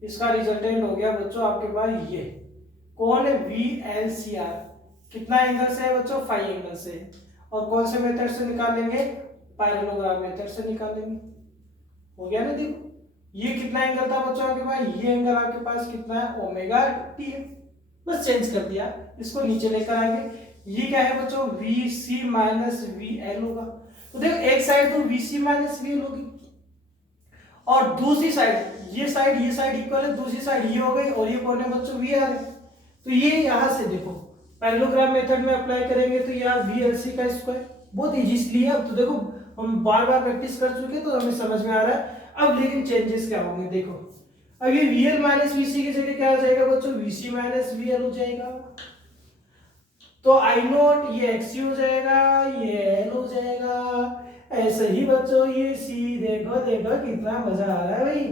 इसका रिजल्टेंट हो गया बच्चों आपके पास ये कौन है, VLCR। कितना एंगल से है बच्चों, फाई एंगल से। और कौन से मेथड से निकालेंगे, पैरेललोग्राम मेथड से निकालेंगे। हो गया ना, देखो ये कितना एंगल था बच्चों आपके पास, ये एंगल आपके पास कितना है, ओमेगा टी है, बस चेंज कर दिया, इसको नीचे लेकर आएंगे। ये क्या है बच्चों, VC माइनस VL होगा। तो देखो एक साइड तो VC माइनस VL होगी और दूसरी साइड ये साइड इक्वल है, दूसरी साइड ये हो गई, और ये कौन है बच्चों, VR है। तो ये यहां से देखो पैरेललोग्राम मेथड में अप्लाई करेंगे तो यहाँ VLC का स्क्वायर, बहुत इजी इसलिए। अब तो देखो हम बार बार प्रैक्टिस कर चुके तो हमें समझ में आ रहा है। अब लेकिन चेंजेस क्या होंगे, देखो अब ये VL माइनस VC की जगह क्या हो जाएगा बच्चों, VC माइनस VL हो जाएगा। तो आई नोट ये XC हो जाएगा, ये L हो जाएगा। ऐसे ही बच्चों ये C, देखो देखो कितना मजा आ रहा है भाई,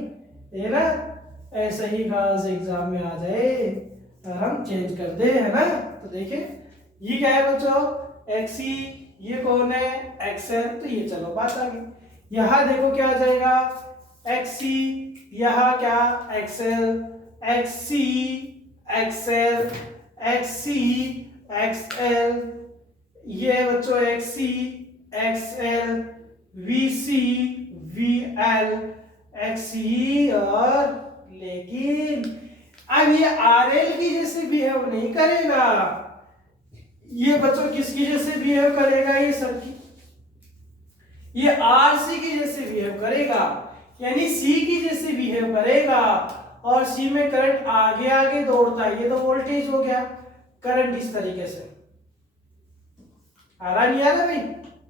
है ना। ऐसे ही खास एग्जाम में आ जाए और हम चेंज कर दे, है ना। तो देखिए ये क्या है बच्चों, XC, ये कौन है, XL। तो ये चलो बात आ गई। यहाँ देखो क्या आ जाएगा, XC, यहाँ क्या XL, XC XL, XC XL, ये बच्चों XC XL, VC VL, XC। और लेकिन अब ये RL की जैसे बिहेव नहीं करेगा, ये बच्चों किसकी जैसे बिहेव करेगा, ये सर्किट ये RC की जैसे बिहेव करेगा, यानी C की जैसे बिहेव करेगा। और C में करंट आगे आगे दौड़ता है, ये तो वोल्टेज हो गया। करंट इस तरीके से आ रहा, नहीं आ रहा भाई,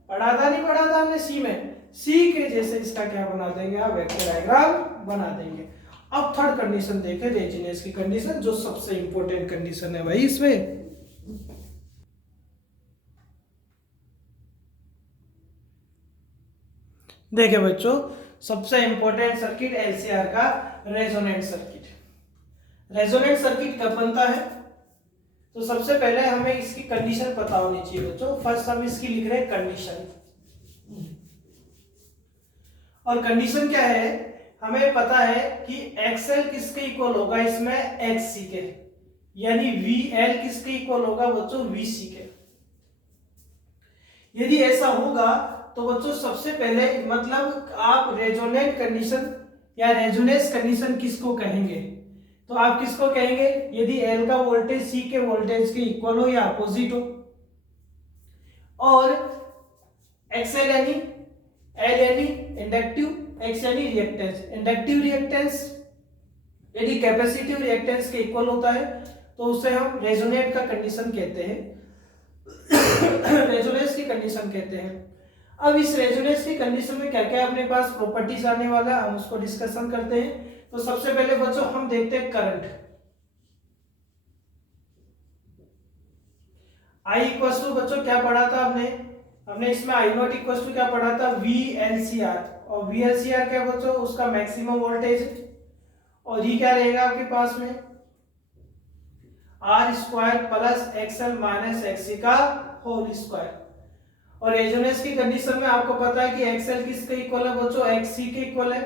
पढ़ाता नहीं पढ़ाता हमने C में, C के जैसे इसका क्या बना देंगे, आप वेक्टर डायग्राम बना देंगे। अब थर्ड कंडीशन देखें, रेजिनेस की कंडीशन, जो सबसे इंपॉर्टेंट कंडीशन है भाई इसमें। देखिए बच्चों सबसे इंपॉर्टेंट सर्किट LCR का रेजोनेंट सर्किट। रेजोनेंट सर्किट कब बनता है, तो सबसे पहले हमें इसकी कंडीशन पता होनी चाहिए बच्चों। फर्स्ट हम इसकी लिख रहे हैं कंडीशन, और कंडीशन क्या है, हमें पता है कि XL किसके इक्वल होगा इसमें, XC के, यानी VL किसके इक्वल होगा बच्चों, VC के। यदि ऐसा होगा तो बच्चों सबसे पहले मतलब आप रेजोनेंट कंडीशन या रेजोनेंस कंडीशन किसको कहेंगे, तो आप किसको कहेंगे, यदि L का वोल्टेज C के वोल्टेज के इक्वल हो या अपोजिट हो, और XL यानी L यानी इंडक्टिव, X यानी रिएक्टेंस। इंडक्टिव रिएक्टेंस यदि कैपेसिटिव रिएक्टेंस के इक्वल होता है तो उसे हम रेजोनेंट का कंडीशन कहते हैं, रेजोनेंस की कंडीशन कहते हैं। अब इस रेजोनेंस की कंडीशन में क्या क्या अपने पास प्रॉपर्टीज आने वाला है, हम उसको डिस्कशन करते हैं। तो सबसे पहले बच्चों हम देखते हैं करंट। I इक्वल टू बच्चों क्या पढ़ा था हमने इसमें I नॉट इक्वल टू क्या पढ़ा था, VLCR। और VLCR क्या बच्चों, उसका मैक्सिमम वोल्टेज। और ये क्या रहेगा आपके पास में, R square plus XL minus XC का होल स्क्वायर। और रेजोनेंस की कंडीशन में आपको पता है कि XL किसके इक्वल है बच्चों, XC के इक्वल है।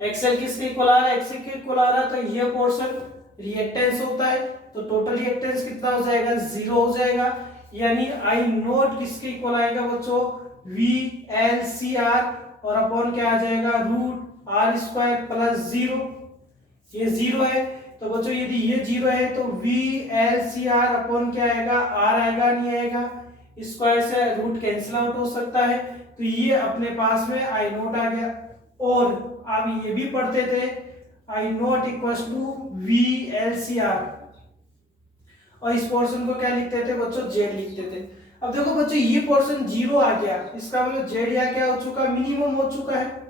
एक्सएल किसके इक्वल आ रहा है, एक्सएल के इक्वल आ रहा है, तो ये पोर्शन रिएक्टेंस होता है, तो टोटल रिएक्टेंस कितना हो जाएगा, 0 हो जाएगा। यानी आई नोट किसके इक्वल आएगा बच्चों, वी एल सी आर, और अपॉन क्या आ जाएगा, रूट आर स्क्वायर प्लस 0। ये 0 है, तो बच्चों यदि ये 0 है तो V L C R upon क्या आएगा, आर आएगा, नहीं आएगा, स्क्वायर से रूट कैंसिल आउट हो सकता है, तो ये अपने पास में आई नोट आ गया। और आप ये भी पढ़ते थे I naught equals to V L C R, और इस पोर्शन को क्या लिखते थे बच्चों, जेड लिखते थे। अब देखो बच्चों ये पोर्शन 0 आ गया, इसका मतलब जेड या क्या हो चुका, मिनिमम हो चुका है,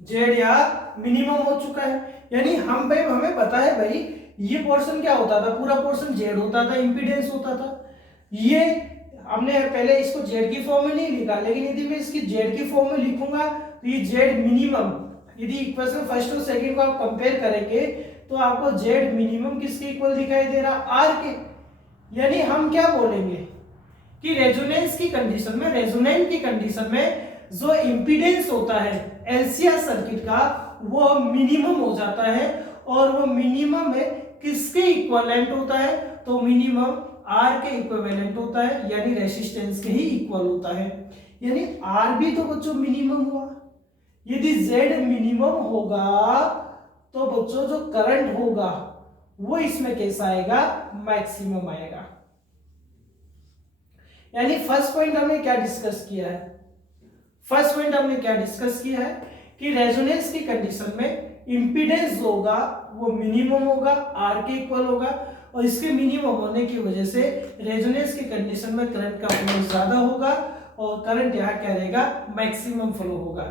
जेड या मिनिमम हो चुका है। यानी हमें पता है भाई ये पोर्शन क्या होता था, पूरा पोर्शन जेड होता था, इंपीडेंस होता था। ये हमने पहले इसको जेड की फॉर्म में नहीं लिखा, लेकिन यदि मैं इसकी जेड की फॉर्म में लिखूंगा तो ये जेड मिनिमम, यदि इक्वेशन फर्स्ट और सेकंड को आप कंपेयर करेंगे तो आपको जेड मिनिमम किसके इक्वल दिखाई दे रहा, आर के। यानी हम क्या बोलेंगे कि रेजोनेंस की कंडीशन में, रेजोनेंट की कंडीशन में जो इंपीडेंस होता है एलसीआर सर्किट का वो मिनिमम हो जाता है, और वो मिनिमम में किसके इक्विवेलेंट होता है, तो मिनिमम आर के इक्विवेलेंट होता है, यानी रेजिस्टेंस के ही इक्वल होता है। यानी आर भी तो बच्चों मिनिमम हुआ। यदि जेड मिनिमम होगा तो बच्चों जो करंट होगा वो इसमें कैसा आएगा, मैक्सिमम आएगा। यानी फर्स्ट पॉइंट हमने क्या डिस्कस किया है, फर्स्ट पॉइंट हमने क्या डिस्कस किया है कि रेजोनेंस की कंडीशन में इंपीडेंस जो होगा वो मिनिमम होगा, आर के इक्वल होगा, और इसके मिनिमम होने की वजह से रेजोनेंस की कंडीशन में करंट का फ्लो ज्यादा होगा, और करंट यहाँ क्या रहेगा, मैक्सिमम फ्लो होगा।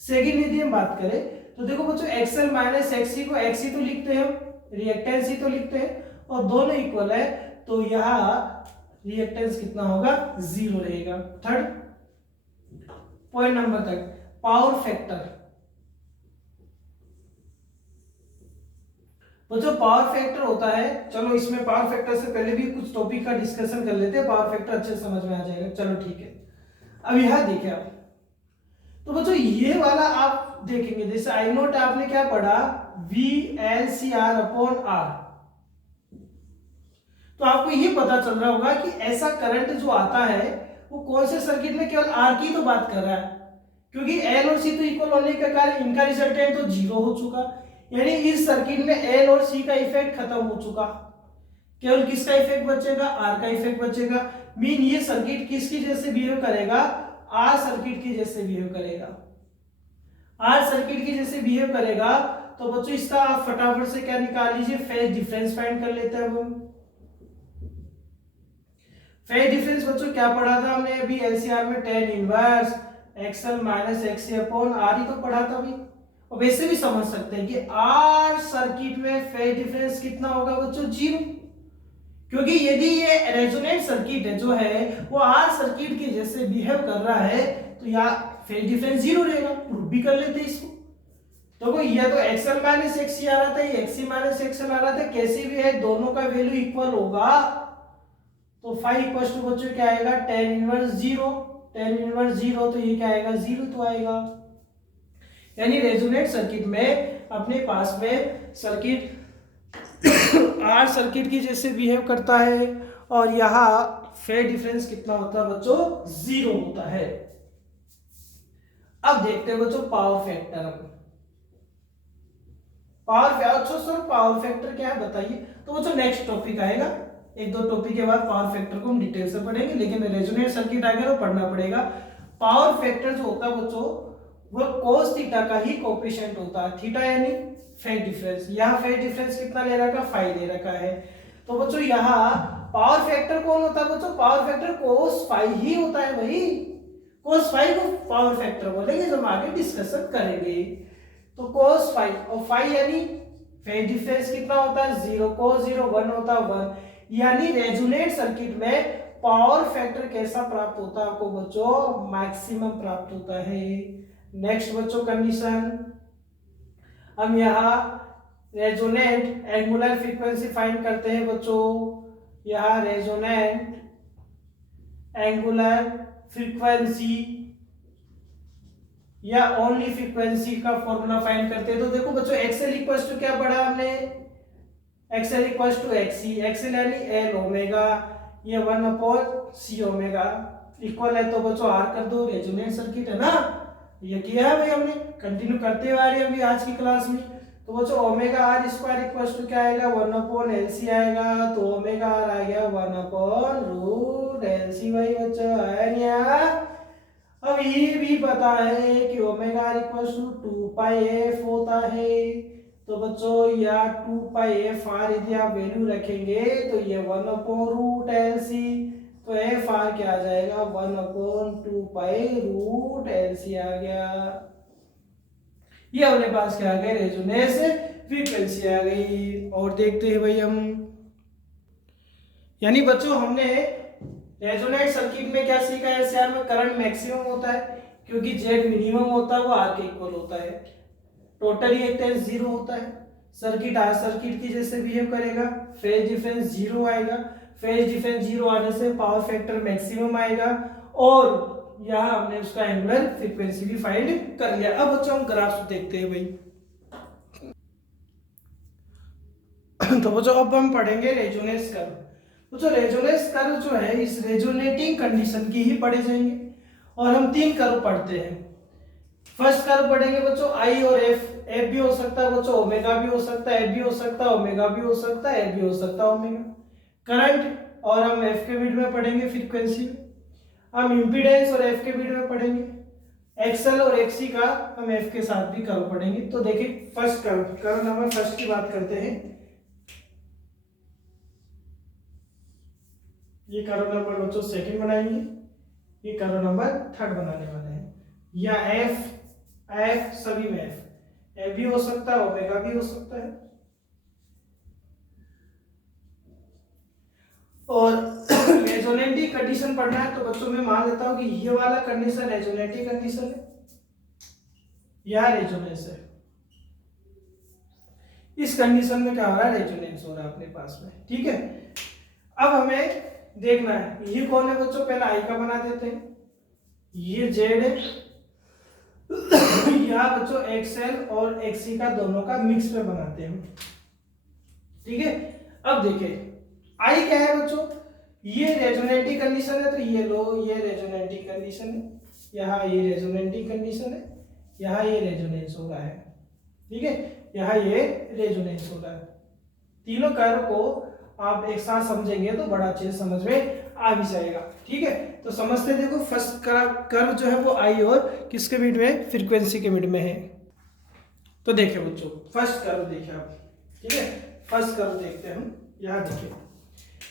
सेकंड यदि हम बात करें तो देखो बच्चों एक्सएल माइनस एक्ससी को एक्ससी तो लिखते हैं, रिएक्टेंस ही तो लिखते हैं, और दोनों इक्वल है, तो यहाँ रिएक्टेंस कितना होगा, 0 रहेगा। थर्ड पॉइंट नंबर तक, पावर फैक्टर। तो जो पावर फैक्टर होता है, चलो इसमें पावर फैक्टर से पहले भी कुछ टॉपिक का डिस्कशन कर लेते हैं, पावर फैक्टर अच्छे समझ में आ जाएगा। चलो ठीक है, अब यहां देखिए आप, तो बच्चों ये वाला आप देखेंगे, जैसे आई नोट आपने क्या पढ़ा, V L C R upon R, तो आपको ये पता चल रहा होगा कि ऐसा करंट जो आता है वो कौन से सर्किट में केवल आर की तो बात कर रहा है, क्योंकि एल और सी तो इक्वल होने के कारण इनका रिजल्टेंट तो 0 हो चुका, यानी इस सर्किट में एल और सी का इफेक्ट खत्म हो चुका, केवल किसका इफेक्ट बचेगा, आर का इफेक्ट बचेगा। मीन ये सर्किट किसकी जैसे बिहेव करेगा, आर सर्किट की जैसे बिहेव करेगा, आर सर्किट की जैसे बिहेव करेगा। तो बच्चों इसका आप फटाफट से क्या निकाल लीजिए, फेज डिफरेंस फाइंड कर लेते हैं हम। फेज डिफरेंस बच्चों क्या पढ़ा था हमने अभी एलसीआर में, tan inverse XL minus XC upon R ही तो पढ़ा था अभी। और वैसे भी समझ सकते हैं कि आर सर्किट में फेज डिफरेंस कितना होगा बच्चों, 0, क्योंकि यदि ये रेजोनेंट सर्किट है जो है वो आर सर्किट के जैसे बिहेव कर रहा है, तो यहाँ फेज डिफरेंस 0 रहेगा। प्रूफ भी कर लेते इसको, तो ये तो एक्सएल माइनस एक्ससी आ रहा था, ये एक्ससी माइनस एक्सएल आ रहा था, कैसे भी है दोनों का वैल्यू इक्वल होगा, तो फाइव इक्वल टू बच्चों क्या आएगा, tan इनवर्स 0, tan इनवर्स 0, तो ये क्या आएगा, 0 तो आएगा। यानी रेजोनेंट सर्किट में अपने पास में सर्किट आर सर्किट की जैसे बिहेव करता है, और यहाँ फेज डिफरेंस कितना होता है बच्चों, 0 होता है। अब देखते हैं बच्चों पावर फैक्टर। पावर फैक्टर क्या है बताइए, तो बच्चों नेक्स्ट टॉपिक आएगा, एक दो टॉपिक के बाद पावर फैक्टर को हम डिटेल से पढ़ेंगे, लेकिन रेजोनेंट सर्किट आएगा तो पढ़ना पड़ेगा। पावर फैक्टर जो होता है बच्चों वो cos थीटा का ही कोएफिशिएंट होता है, थीटा यानी फेज डिफरेंस। यहाँ फेज डिफरेंस कितना ले रखा, 5 ले रखा है, तो बच्चों यहाँ पावर फैक्टर कौन होता है बच्चों, पावर फैक्टर cos फाई ही होता है भाई, cos फाई को पावर फैक्टर बोलेंगे जब हम आगे डिस्कशन करेंगे। तो cos फाई, और फाई यानी फेज डिफरेंस कितना होता है, 0, cos 0 1 होता है 1। यानी रेजोनेंट सर्किट में पावर फैक्टर कैसा प्राप्त होता है आपको बच्चों, मैक्सिमम प्राप्त होता है। नेक्स्ट बच्चों कंडीशन, हम यहाँ रेजोनेंट एंगुलर फ्रीक्वेंसी फाइंड करते हैं बच्चों। यहाँ रेजोनेंट एंगुलर फ्रीक्वेंसी या ओनली फ्रीक्वेंसी का फॉर्मूला फाइंड करते हैं। तो देखो बच्चों एक्सएल इक्वल्स टू क्या पढ़ा हमने, XL equals to XC, XL यानी एल ओमेगा, ये 1/c ओमेगा इक्वल है। तो बच्चों आर कर दो, रेजोनेंट सर्किट है ना, ये किया है भाई हमने, कंटिन्यू करते हुए आ रहे हैं अभी आज की क्लास में। तो बच्चों omega R square equals to क्या आएगा, 1/LC आएगा। तो ओमेगा आर आ गया 1/√LC भाई बच्चों, आया नहीं आया। अब ये भी पता है कि omega are equals to 2πf होता है। तो बच्चों या 2πf आर यदि आप वैल्यू रखेंगे तो ये 1/√LC, तो एफ आर क्या आ जाएगा, 1/2π√LC आ गया। ये अपने पास क्या आ गया, रेजोनेंस फ्रीक्वेंसी आ गई। और देखते हैं भाई हम, यानी बच्चों हमने रेजोनेंट सर्किट में क्या सीखा है, एसआर में करंट मैक्सिमम होता है क्योंकि जेड मिनिमम होता है, वो आर के इक्वल होता है। टोटल रिएक्टेंस 0 होता है। सर्किट आर सर्किट की जैसे बिहेव करेगा, फेज डिफरेंस 0 आएगा। फेज डिफरेंस 0 आने से पावर फैक्टर मैक्सिमम आएगा। और यहाँ हमने उसका एंगुलर फ्रीक्वेंसी भी फाइंड कर लिया। अब बच्चों हम ग्राफ्स देखते हैं भाई। तो बच्चों अब हम पढ़ेंगे रेजोनेंस कर्व। बच्चों रेजोनेंस कर्व जो है इस रेजोनेटिंग कंडीशन की ही पढ़े जाएंगे। और हम 3 कर्व पढ़ते हैं। फर्स्ट कर्व पढ़ेंगे बच्चों आई और एफ। एफ भी हो सकता है बच्चों, ओमेगा भी हो सकता है, एफ भी हो सकता है, ओमेगा भी हो सकता है, एफ भी हो सकता है, ओमेगा। करंट और हम एफ के बीच में पढ़ेंगे फ्रीक्वेंसी। हम इम्पीडेंस और एफ के बीच में पढ़ेंगे। एक्सएल और एक्सी का हम एफ के साथ भी कर्व पढ़ेंगे। तो देखिए first curve, curve number first की बात करते हैं। ये कर्व नंबर बच्चों सेकंड बनाएंगे, ये कर्व नंबर थर्ड बनाने वाले हैं। या एफ, एफ सभी में एफ भी हो सकता है, ओमेगा भी हो सकता है। और रेजोनेटिंग कंडीशन पढ़ना है तो बच्चों मैं मान लेता हूं कि ये वाला कंडीशन रेजोनेटिंग कंडीशन है, यह रेजोनेंस है। इस कंडीशन में क्या हो रहा है, रेजोनेंस हो रहा है अपने पास में, ठीक है। अब हमें देखना है ये कौन है बच्चों, पहले आई का बना देते हैं। ये जेड है, यह बच्चों एक्सएल और एक्सी का दोनों का मिक्स में बनाते हैं, ठीक है। अब देखिए आई क्या है बच्चों, ये रेजोनेटिंग कंडीशन है, तो ये लो ये रेजोनेटिंग कंडीशन है, यहाँ ये रेजोनेटिंग कंडीशन है, यहाँ ये रेजोनेंस हो रहा है, ठीक है, यहाँ ये रेजोनेंस हो रहा है। तीनों कर्व को आप एक साथ समझेंगे तो बड़ा अच्छे से समझ में आ भी जाएगा, ठीक है। तो समझते देखो फर्स्ट कर्व जो है वो आई और किसके बीच में, फ्रीक्वेंसी के बीच में है। तो देखिए बच्चों फर्स्ट कर्व देखिए आप, ठीक है। फर्स्ट कर्व देखते हैं हम, यहाँ देखिए।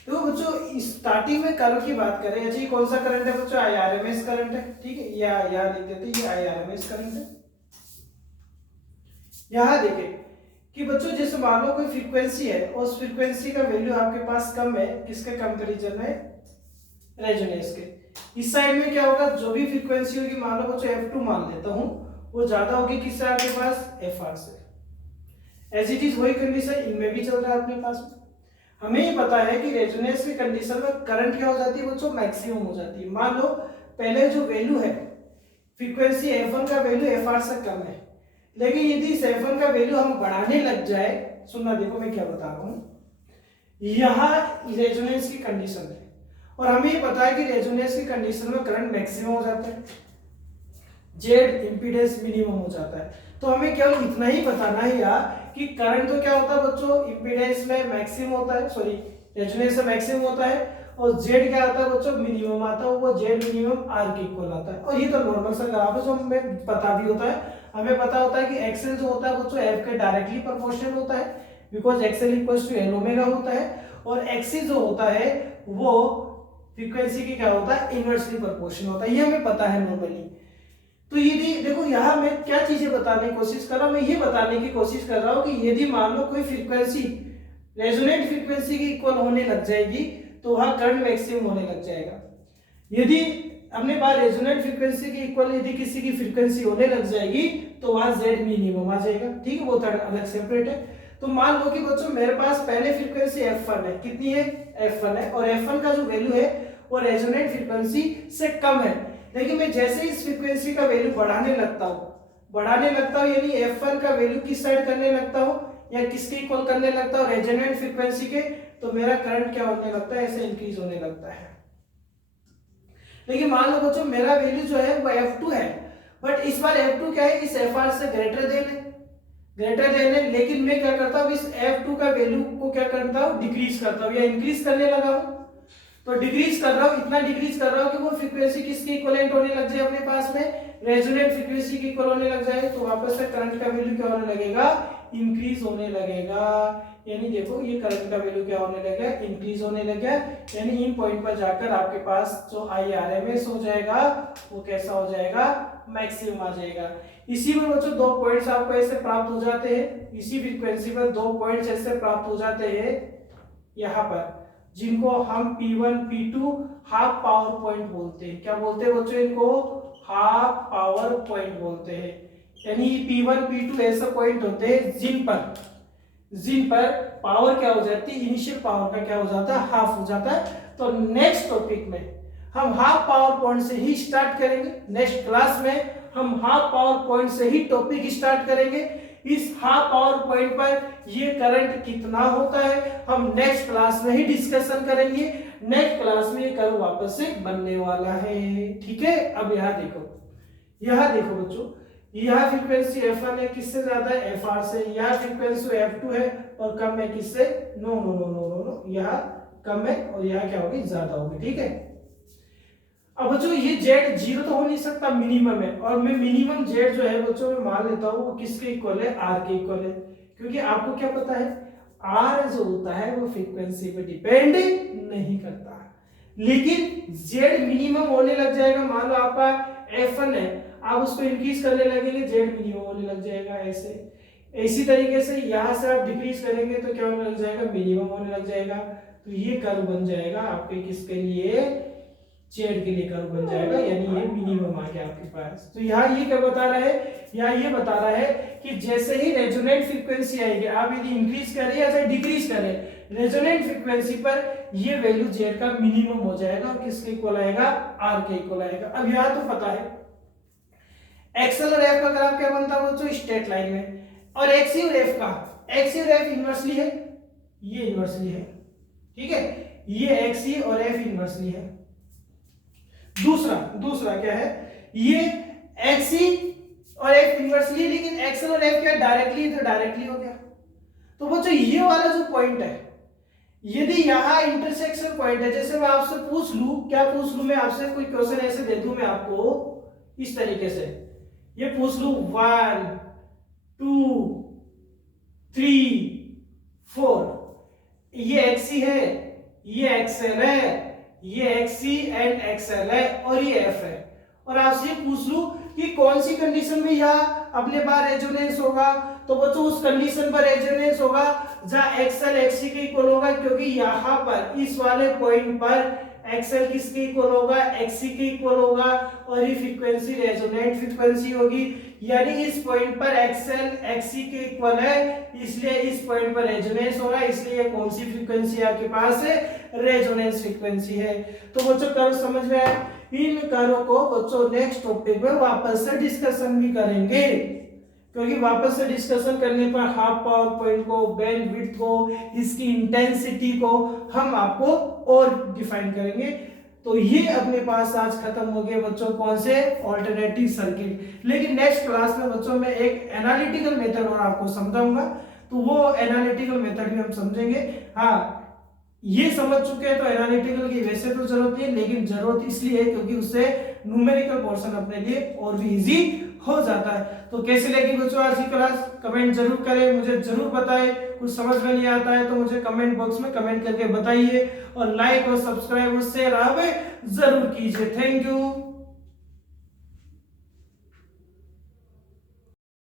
तो बच्चों स्टार्टिंग में कर्व की बात करें, अच्छा कौन सा करंट है बच्चों, आईआरएमएस करंट है, ठीक है। या लिख देते हैं ये आईआरएमएस करंट है। यहाँ देखिए कि बच्चों जैसे मान लो कोई फ्रीक्वेंसी है, उस फ्रीक्वेंसी का वैल्यू आपके पास कम है, किसके कंपैरिजन में, रेजोनेंस के। इस साइड में क्या होगा, जो भी फ्रीक्वेंसी होगी, मान लो बच्चों F2 मान लेता हूं, वो ज्यादा होगी किससे आपके पास, FR से। एज इट इज वही कंडीशन इनमें भी चल रहा है अपने पास। हमें ये पता है कि रेजोनेंस की कंडीशन में करंट क्या हो जाती है बच्चों, मैक्सिमम हो जाती है। मान लो पहले जो वैल्यू है फ्रीक्वेंसी F1 का वैल्यू FR से कम है, लेकिन यदि इस F1 का वैल्यू हम बढ़ाने लग जाए, सुनना देखो मैं क्या बता रहा हूं, यहां रेजोनेंस की कंडीशन है और हमें ये पता है कि रेजोनेंस की कंडीशन में करंट मैक्सिमम हो जाता है, जेड इंपीडेंस मिनिमम हो जाता है। तो हमें केवल इतना ही बताना है यार कि करंट तो क्या होता है बच्चों, इंपीडेंस में मैक्सिमम होता है, सॉरी रेजोनेंस में मैक्सिमम होता है, और जेड क्या आता है बच्चों, मिनिमम आता है, वो जेड मिनिमम आर के इक्वल आता है। और ये तो नॉर्मल सा ग्राफ है जो हमें पता भी होता है। हमें पता होता है कि एक्सएल जो होता है बच्चों एफ के डायरेक्टली प्रोपोर्शनल होता है, because XL equals to L omega होता है, और एक्सी जो होता है वो फ्रीक्वेंसी की क्या होता है, इनवर्सली प्रोपोर्शनल होता है। ये हमें पता है नॉर्मली। तो ये देखो यहाँ मैं क्या चीजें बताने की कोशिश कर रहा हूँ, मैं ये बताने की कोशिश कर रहा हूँ कि यदि मान लो कोई फ्रीक्वेंसी रेजोनेंट फ्रीक्वेंसी की इक्वल होने लग जाएगी तो वहां करंट मैक्सिमम होने लग जाएगा। यदि हमने बात रेजोनेंट फ्रीक्वेंसी की इक्वल यदि किसी की फ्रीक्वेंसी होने लग जाएगी तो वहां जेड मिनिमम आ जाएगा, ठीक है, वो थर्ड अलग सेपरेट है। तो मान लो कि बच्चों मेरे पास पहले फ्रीक्वेंसी f1 है, कितनी है, f1 है, और f1 का जो वैल्यू है वो रेजोनेंट फ्रीक्वेंसी से कम है, लेकिन मैं जैसे इस फ्रीक्वेंसी का वैल्यू बढ़ाने लगता हूँ यानी F1 का वैल्यू किस साइड करने लगता हूँ या किसके इक्वल करने लगता हूँ, रेजोनेंट फ्रीक्वेंसी के, तो मेरा करंट क्या होने लगता है, ऐसे इंक्रीज होने लगता है। लेकिन मान लो बच्चों मेरा वैल्यू जो है वो F2 है, बट इस बार F2 क्या है, इस FR से ग्रेटर देन है, लेकिन मैं क्या करता हूँ, इस F2 का वैल्यू को क्या करता हूँ, डिक्रीज करता हूँ या इंक्रीज करने लगा हूँ। तो डिक्रीज कर रहा हूँ, इतना डिक्रीज कर रहा हूँ कि वो फ्रीक्वेंसी किसके इक्विवेलेंट होने लग जाए, अपने पास में रेजोनेंट फ्रीक्वेंसी के इक्वल होने लग जाए। तो वापस से करंट का वैल्यू क्या होने लगेगा, इंक्रीज होने लगेगा। यानी देखो ये करंट का वैल्यू क्या होने लगेगा, इंक्रीज होने लग गया। यानी इन पॉइंट पर जाकर आपके पास जो IRMS हो जाएगा वो कैसा हो जाएगा, मैक्सिमम आ जाएगा। इसी में बच्चों दो पॉइंट्स आपको ऐसे प्राप्त हो जाते हैं, इसी फ्रीक्वेंसी पर दो पॉइंट्स ऐसे प्राप्त हो जाते हैं यहाँ पर, जिनको हम P1 P2 half power point बोलते हैं। क्या बोलते हैं बच्चों, इनको हाफ पावर पॉइंट बोलते हैं। यानी P1 P2 ऐसे पॉइंट होते हैं जिन पर पावर क्या हो जाती है, इनिशियल पावर का क्या हो जाता है, हाफ हो जाता है। तो नेक्स्ट टॉपिक में हम हाफ पावर पॉइंट से ही स्टार्ट करेंगे। नेक्स्ट क्लास में हम हाफ पावर पॉइंट से ही टॉपिक स्टार्ट करेंगे। इस हाफ पावर पॉइंट पर ये करंट कितना होता है हम नेक्स्ट क्लास में ही डिस्कशन करेंगे। नेक्स्ट क्लास में ये कर्व वापस से बनने वाला है, ठीक है। अब यहाँ देखो बच्चों, यह फ्रीक्वेंसी F1 है, किससे ज्यादा है, FR से। यह फ्रीक्वेंसी F2 है और कम है किससे, नो, यह कम है और यह क्या होगी, ज्यादा होगी, ठीक है। अब बच्चों ये Z 0 तो हो नहीं सकता, मिनिमम है, और मैं मिनिमम Z जो है बच्चों मैं मान लेता हूँ वो किसके इक्वल है, R के इक्वल है। क्योंकि आपको क्या पता है, R जो होता है वो फ्रीक्वेंसी पे डिपेंड नहीं करता, लेकिन Z मिनिमम होने लग जाएगा। मान लो आपका F1 है, आप उसको इंक्रीज करने लगेंगे, Z मिनिमम होने लग जाएगा। ऐसे इसी तरीके से यहाँ से आप डिक्रीज करेंगे तो क्या होने लग जाएगा, मिनिमम होने लग जाएगा। तो ये कर्व बन जाएगा आपके किसके लिए, Z के लिए कर्व बन जाएगा, यानी ये मिनिमम आ गया आपके पास। तो यहाँ ये क्या बता रहा है, यहाँ ये बता रहा है कि जैसे ही रेजोनेंट फ्रीक्वेंसी आएगी, आप यदि इंक्रीज करें या फिर डिक्रीज करें, रेजोनेंट फ्रीक्वेंसी पर ये वैल्यू Z का मिनिमम हो जाएगा और किसके इक्वल आएगा, R के इक्वल आएगा। अब यहाँ तो पता है एक्सल और F का ग्राफ क्या बनता है बच्चों, स्ट्रेट लाइन में, और एक्सी और F का, एक्सी और F इनवर्सली है, ये इनवर्सली है, ठीक है, ये एक्सी और F इनवर्सली है। दूसरा क्या है, ये एक्सी और F इनवर्सली, लेकिन एक्सल और F क्या डायरेक्टली, तो डायरेक्टली हो गया। तो बच्चों ये वाला जो पॉइंट है, यदि यहाँ इंटरसेक्शन पॉइंट है, जैसे मैं आपसे पूछ लूं, क्या पूछ लूं मैं आपसे, कोई क्वेश्चन ऐसे दे दूं मैं आपको इस तरीके से, ये पूछ लूं 1 2 3 4, ये एक्सी है, ये एक्सएल है, ये एक्सी एंड एक्सएल है और ये एफ है, और आपसे ये पूछ लूं कि कौन सी कंडीशन में यह अपने पास रेजोनेंस होगा, तो बच्चों उस कंडीशन पर रेजोनेंस होगा जहां एक्सएल एक्सी के इक्वल होगा, क्योंकि यहाँ पर इस वाले पॉइंट पर एक्सएल किसके इक्वल होगा, एक्सी के इक्वल होगा, और ये फ्रीक्वेंसी रेजोनेंट फ्रीक्वेंसी होगी। यानी इस पॉइंट पर एक्सएल एक्सी के इक्वल है, इसलिए इस पॉइंट पर रेजोनेंस होगा, इसलिए कौन सी फ्रीक्वेंसी आपके पास है, रेजोनेंस फ्रीक्वेंसी है। तो बच्चों कर्व समझ में आया। इन कर्व को बच्चों नेक्स्ट टॉपिक में वापस से डिस्कशन भी करेंगे, क्योंकि वापस से डिस्कशन करने पर हाफ पावर पॉइंट को, बैंडविड्थ को, इसकी इंटेंसिटी को हम आपको और डिफाइन करेंगे। तो ये अपने पास आज खत्म हो गए बच्चों, कौन से, ऑल्टरनेटिव सर्किट। लेकिन नेक्स्ट क्लास में बच्चों में एक एनालिटिकल मेथड और आपको समझाऊंगा, तो वो एनालिटिकल मेथड भी हम समझेंगे। हाँ, ये समझ चुके हैं तो एनालिटिकल की वैसे तो जरूरत नहीं है, लेकिन जरूरत इसलिए है क्योंकि उससे न्यूमेरिकल पोर्शन अपने लिए और भी इजी हो जाता है। तो कैसे लगी बच्चों आज की क्लास, कमेंट जरूर करें, मुझे जरूर बताएं। कुछ समझ में नहीं आता है तो मुझे कमेंट बॉक्स में कमेंट करके बताइए, और लाइक और सब्सक्राइब और शेयर आप जरूर कीजिए। Thank you.